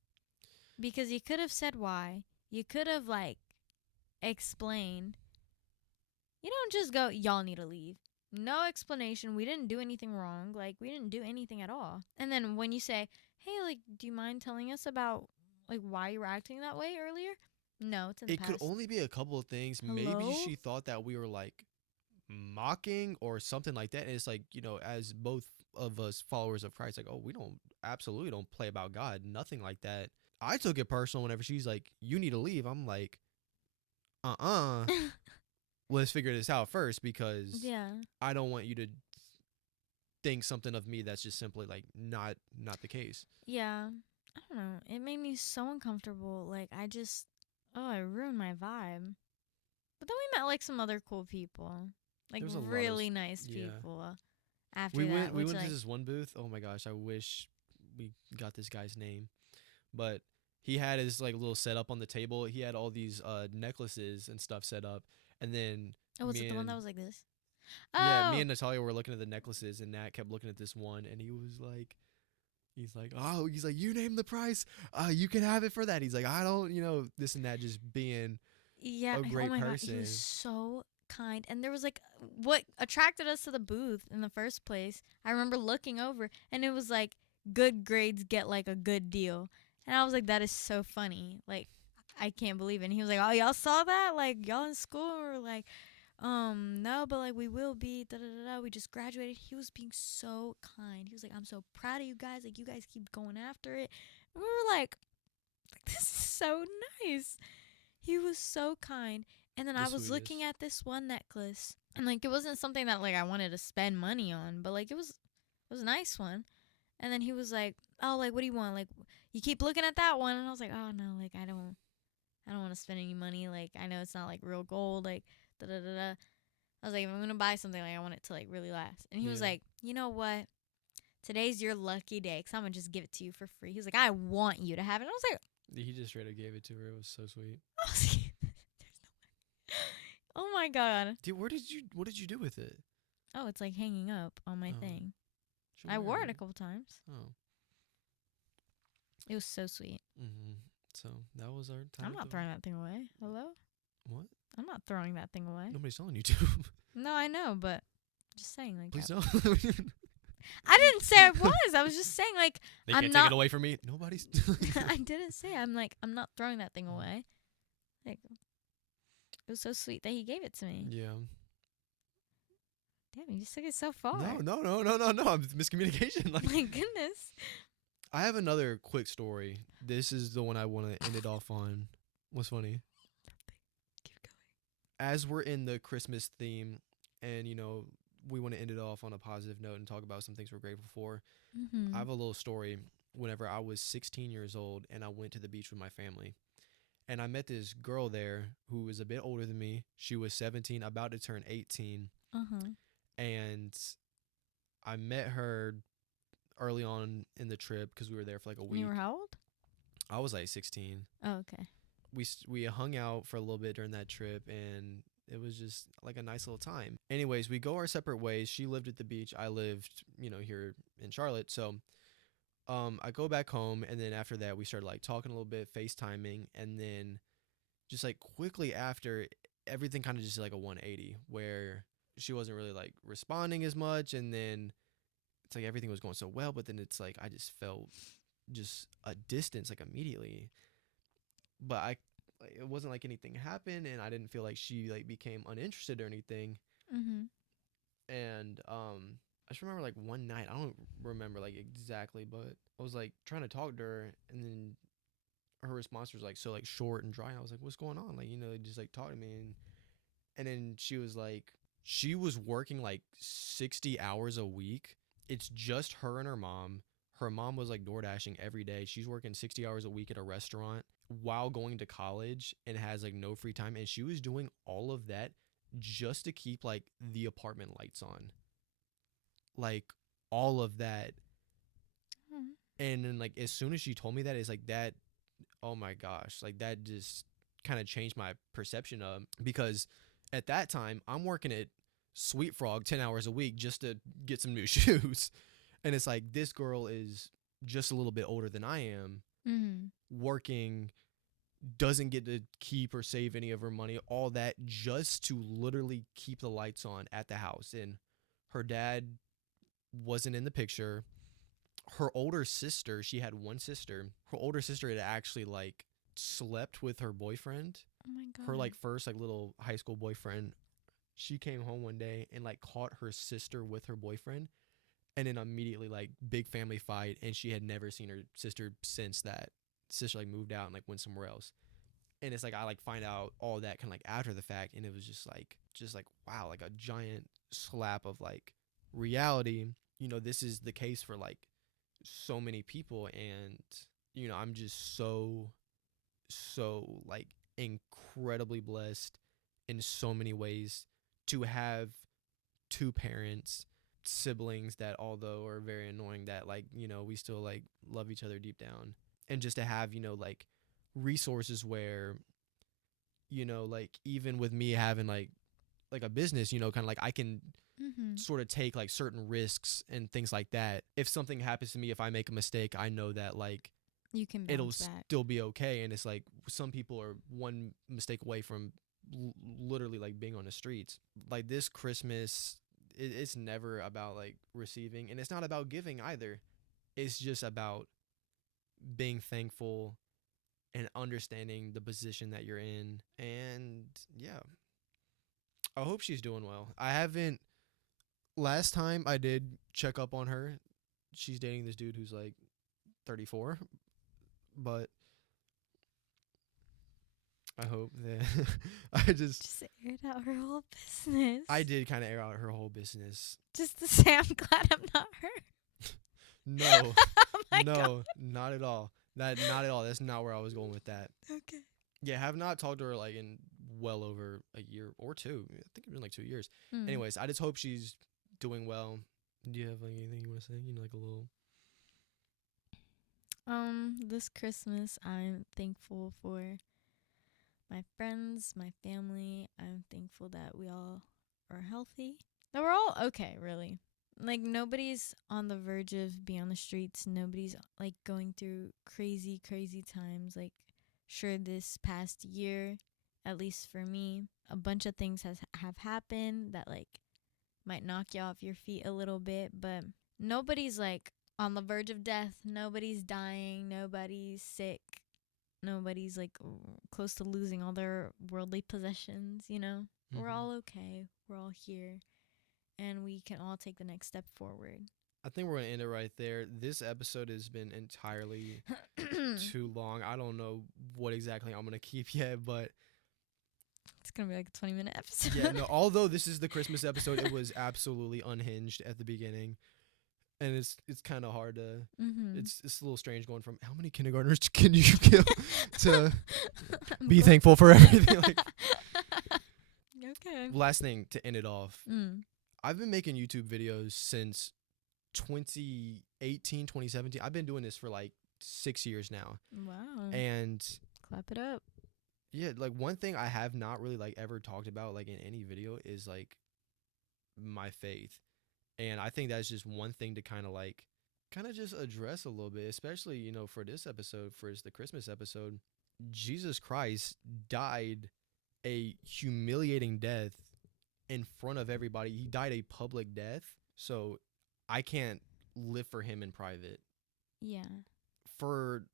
Because you could have said why. You could have like explained. You don't just go, y'all need to leave. No explanation. We didn't do anything wrong. Like we didn't do anything at all. And then when you say, "Hey, like do you mind telling us about like why you were acting that way earlier?" No, it's in the It could past. only be a couple of things. Maybe Hello? she thought that we were like mocking or something like that. And it's like, as both of us followers of Christ, like, oh, we don't absolutely don't play about God. Nothing like that. I took it personal whenever she's like, you need to leave. I'm like, let's figure this out first because Yeah. I don't want you to think something of me that's just simply like not the case. Yeah. I don't know. It made me so uncomfortable. Like I just it ruined my vibe. But then we met like some other cool people. Like There's a lot of really nice yeah. people after We that, went we which went to like this one booth. Oh my gosh, I wish we got this guy's name. But he had his like little setup on the table. He had all these necklaces and stuff set up. And then oh, was it me the one that and was like this? me Oh and Natalia were looking at the necklaces and Nat kept looking at this one and he's like, you name the price. You can have it for that. He's like, I don't, this and that, just being yeah. a Oh great my God. He was person. so kind. And there was like what attracted us to the booth in the first place. I remember looking over and it was like good grades get like a good deal. And I was like, that is so funny. Like I can't believe it. And he was like, oh, y'all saw that? Like y'all in school were like, no, but like we will be. Da da da da. We just graduated. He was being so kind. He was like, I'm so proud of you guys. Like you guys keep going after it. And we were like, this is so nice. He was so kind. And then The I was looking sweetest. at this one necklace, and like it wasn't something that like I wanted to spend money on, but like it was a nice one. And then he was like, "Oh, like what do you want? Like you keep looking at that one." And I was like, "Oh no, like I don't want to spend any money. Like I know it's not like real gold. Like da da da da." I was like, if I'm gonna buy something, like I want it to like really last. And he was Yeah. like, you know what? Today's your lucky day, cause I'm gonna just give it to you for free. He was like, I want you to have it. And I was like, He just straight up gave it to her. It was so sweet. I was like, oh my god. Dude, what did you do with it? Oh, it's like hanging up on my Oh. thing. Should I wore wear it a couple times. Oh. It was so sweet. Mm-hmm. So that was our time. I'm not throwing that thing away. Hello? What? I'm not throwing that thing away. Nobody's telling you to. No, I know, but just saying like Please that. don't. I didn't say I was. I was just saying like They I'm can't not take it away from me. Nobody's. I didn't say I'm not throwing that thing away. Like it was so sweet that he gave it to me. Yeah. Damn, you just took it so far. No. I'm miscommunication. Like, My goodness. I have another quick story. This is the one I want to end it off on. What's funny? Keep going. As we're in the Christmas theme, and we want to end it off on a positive note and talk about some things we're grateful for. Mm-hmm. I have a little story. Whenever I was 16 years old and I went to the beach with my family, and I met this girl there who was a bit older than me. She was 17, about to turn 18, Uh-huh. and I met her early on in the trip because we were there for like a week. You were how old? I was like 16. Oh, okay. We hung out for a little bit during that trip, and it was just like a nice little time. Anyways, we go our separate ways. She lived at the beach. I lived, here in Charlotte. So I go back home, and then after that we started like talking a little bit, FaceTiming, and then just like quickly after, everything kind of just like a 180 where she wasn't really like responding as much, and then it's like everything was going so well, but then it's like I just felt just a distance like immediately. But it wasn't like anything happened, and I didn't feel like she like became uninterested or anything. Mm-hmm. And I just remember like one night, I don't remember like exactly, but I was like trying to talk to her, and then her response was like so like short and dry. And I was like, "What's going on?" Like, just like talk to me, and then she was like, she was working like 60 hours a week. It's just her and her mom. Her mom was like door dashing every day. She's working 60 hours a week at a restaurant while going to college and has like no free time. And she was doing all of that just to keep like the apartment lights on. Like all of that. Mm-hmm. And then like as soon as she told me that, it's like that, oh my gosh, like that just kind of changed my perception of, because at that time I'm working at Sweet Frog 10 hours a week just to get some new shoes. And it's like this girl is just a little bit older than I am, Mm-hmm. working, doesn't get to keep or save any of her money, all that just to literally keep the lights on at the house. And her dad wasn't in the picture. Her older sister, she had one sister. Her older sister had actually like slept with her boyfriend, Oh my god. her like first like little high school boyfriend. She came home one day and like caught her sister with her boyfriend, and then immediately like big family fight, and she had never seen her sister since that. Sister like moved out and like went somewhere else. And it's like I like find out all that kind of like after the fact, and it was just like wow, like a giant slap of like reality. This is the case for like so many people, and I'm just so like incredibly blessed in so many ways to have two parents, siblings that although are very annoying, that like we still like love each other deep down, and just to have like resources where like even with me having like a business, kind of like I can Mm-hmm. sort of take like certain risks and things like that. If something happens to me, if I make a mistake, I know that like You can it'll bounce back. still be okay. And it's like some people are one mistake away from literally like being on the streets. Like this Christmas, it's never about like receiving, and it's not about giving either. It's just about being thankful and understanding the position that you're in. And yeah, I hope she's doing well. I haven't. Last time I did check up on her, she's dating this dude who's like 34, but I hope that I just Just aired out her whole business. I did kind of air out her whole business. Just to say I'm glad I'm not her. No, Oh my God. no, not at all. Not at all. That's not where I was going with that. Okay. Yeah, have not talked to her like in well over a year or two. I think it's been like 2 years. Mm. Anyways, I just hope she's doing well. Do you have like anything you want to say? You know, like a little. This Christmas I'm thankful for my friends, my family. I'm thankful that we all are healthy. That we're all okay, really. Like nobody's on the verge of being on the streets. Nobody's like going through crazy, crazy times. Like sure this past year, at least for me, a bunch of things have happened that like might knock you off your feet a little bit, but nobody's like on the verge of death. Nobody's dying. Nobody's sick. Nobody's like close to losing all their worldly possessions, you know? We're all okay. We're all here. And we can all take the next step forward. I think we're gonna end it right there. This episode has been entirely too long. I don't know what exactly I'm gonna keep yet, but It's going to be like a 20-minute episode. yeah, no. Although this is the Christmas episode, it was absolutely unhinged at the beginning, and it's kind of hard to. Mm-hmm. It's a little strange going from how many kindergartners can you kill to be thankful for everything. Like, okay. last thing to end it off. Mm. I've been making YouTube videos since 2018, 2017. I've been doing this for like 6 years now. Wow. And Clap it up. yeah, like one thing I have not really like ever talked about like in any video is like my faith. And I think that's just one thing to kind of just address a little bit, especially, you know, for this episode, the Christmas episode. Jesus Christ died a humiliating death in front of everybody. He died a public death. So I can't live for him in private. Yeah. For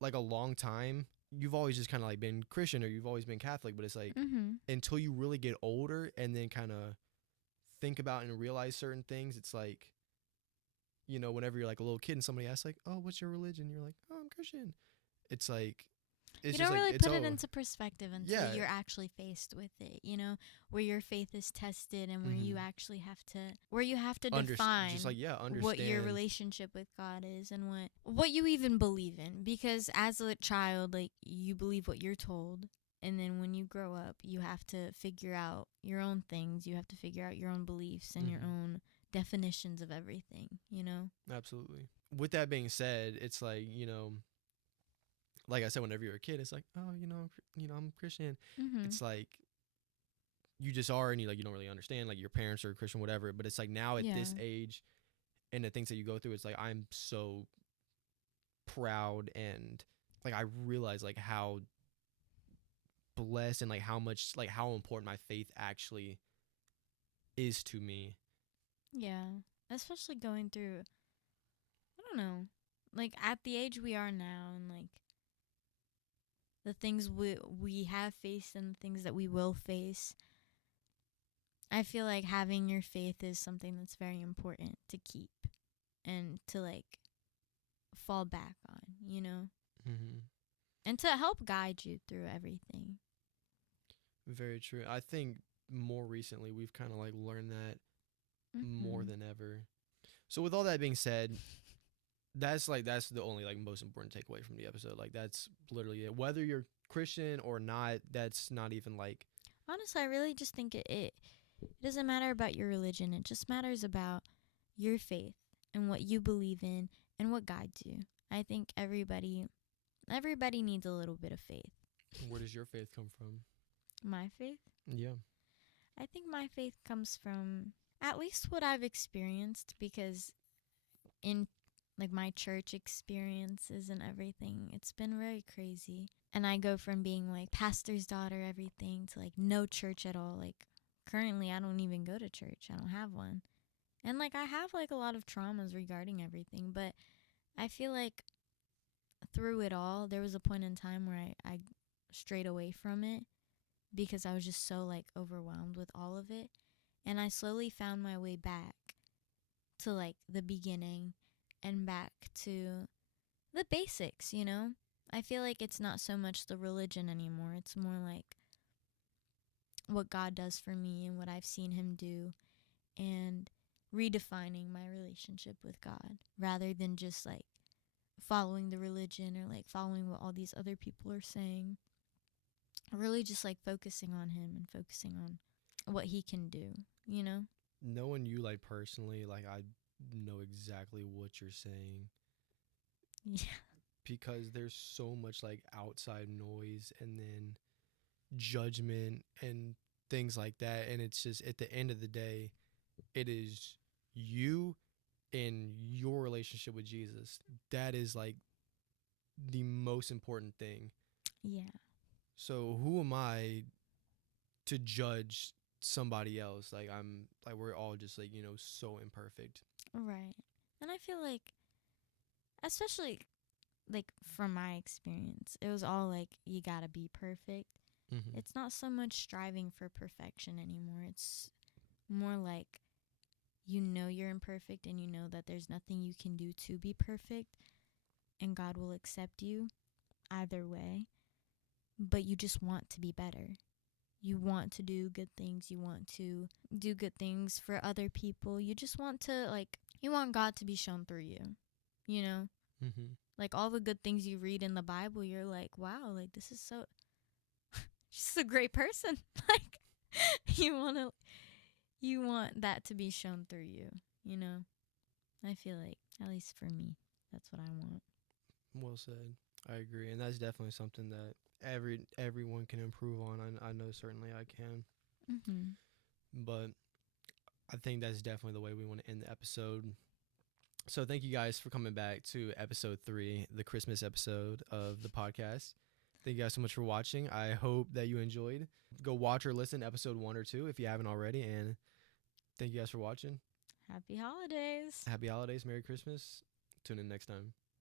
like a long time, you've always just kind of like been Christian or you've always been Catholic, but it's like until you really get older and then kind of think about and realize certain things, it's like, you know, whenever you're like a little kid and somebody asks like, oh, what's your religion? You're like, oh, I'm Christian. It's like, it's you just don't really like, put it into perspective until Yeah. you're actually faced with it, you know, where your faith is tested and where you actually have to define just like, yeah, understand what your relationship with God is and what you even believe in. Because as a child, like, you believe what you're told. And then when you grow up, you have to figure out your own things. You have to figure out your own beliefs and your own definitions of everything, you know? Absolutely. With that being said, it's like, you know, like I said, whenever you're a kid, it's like, oh, I'm Christian. It's like you just are, and you don't really understand. Like your parents are Christian, whatever. But it's like now at this age, and the things that you go through, it's like I'm so proud, and like I realize like how blessed and like how much like how important my faith actually is to me. Yeah, especially going through, I don't know, like at the age we are now, and like the things we have faced and the things that we will face. I feel like having your faith is something that's very important to keep and to like fall back on, you know, and to help guide you through everything. Very true. I think more recently we've kind of like learned that more than ever. So with all that being said, that's the only like most important takeaway from the episode. Like that's literally it. Whether you're Christian or not, that's not even like. Honestly, I really just think it doesn't matter about your religion. It just matters about your faith and what you believe in and what guides you. I think everybody needs a little bit of faith. Where does your faith come from? My faith? Yeah. I think my faith comes from at least what I've experienced, because in like my church experiences and everything, it's been very crazy. And I go from being like pastor's daughter, everything, to like no church at all. Like currently I don't even go to church. I don't have one. And like I have like a lot of traumas regarding everything, but I feel like through it all, there was a point in time where I strayed away from it. because I was just so like overwhelmed with all of it. And I slowly found my way back to like the beginning and back to the basics, you know? I feel like it's not so much the religion anymore. It's more like what God does for me and what I've seen him do, and redefining my relationship with God rather than just like following the religion or like following what all these other people are saying. Really just like focusing on him and focusing on what he can do, you know? Knowing you like personally, like I know exactly what you're saying Yeah. because there's so much like outside noise and then judgment and things like that, and it's just at the end of the day, it is you and your relationship with Jesus. That is like the most important thing. Yeah. So who am I to judge somebody else? Like I'm like we're all just like, so imperfect. Right. And I feel like, especially like from my experience, it was all like you gotta be perfect. Mm-hmm. It's not so much striving for perfection anymore. It's more like you know you're imperfect and you know that there's nothing you can do to be perfect, and God will accept you either way. But you just want to be better. You want to do good things. You want to do good things for other people. You just want to, like, you want God to be shown through you, you know? Mm-hmm. Like, all the good things you read in the Bible, you're like, wow, like, this is so, she's a great person. Like, you want to, you want that to be shown through you, you know? I feel like, at least for me, that's what I want. Well said. I agree, and that's definitely something that everyone can improve on. I know certainly I can, Mm-hmm. but I think that's definitely the way we want to end the episode. So thank you guys for coming back to episode 3, the Christmas episode of the podcast. Thank you guys so much for watching. I hope that you enjoyed. Go watch or listen to episode 1 or 2 if you haven't already, and thank you guys for watching. Happy holidays. Happy holidays, Merry Christmas. Tune in next time.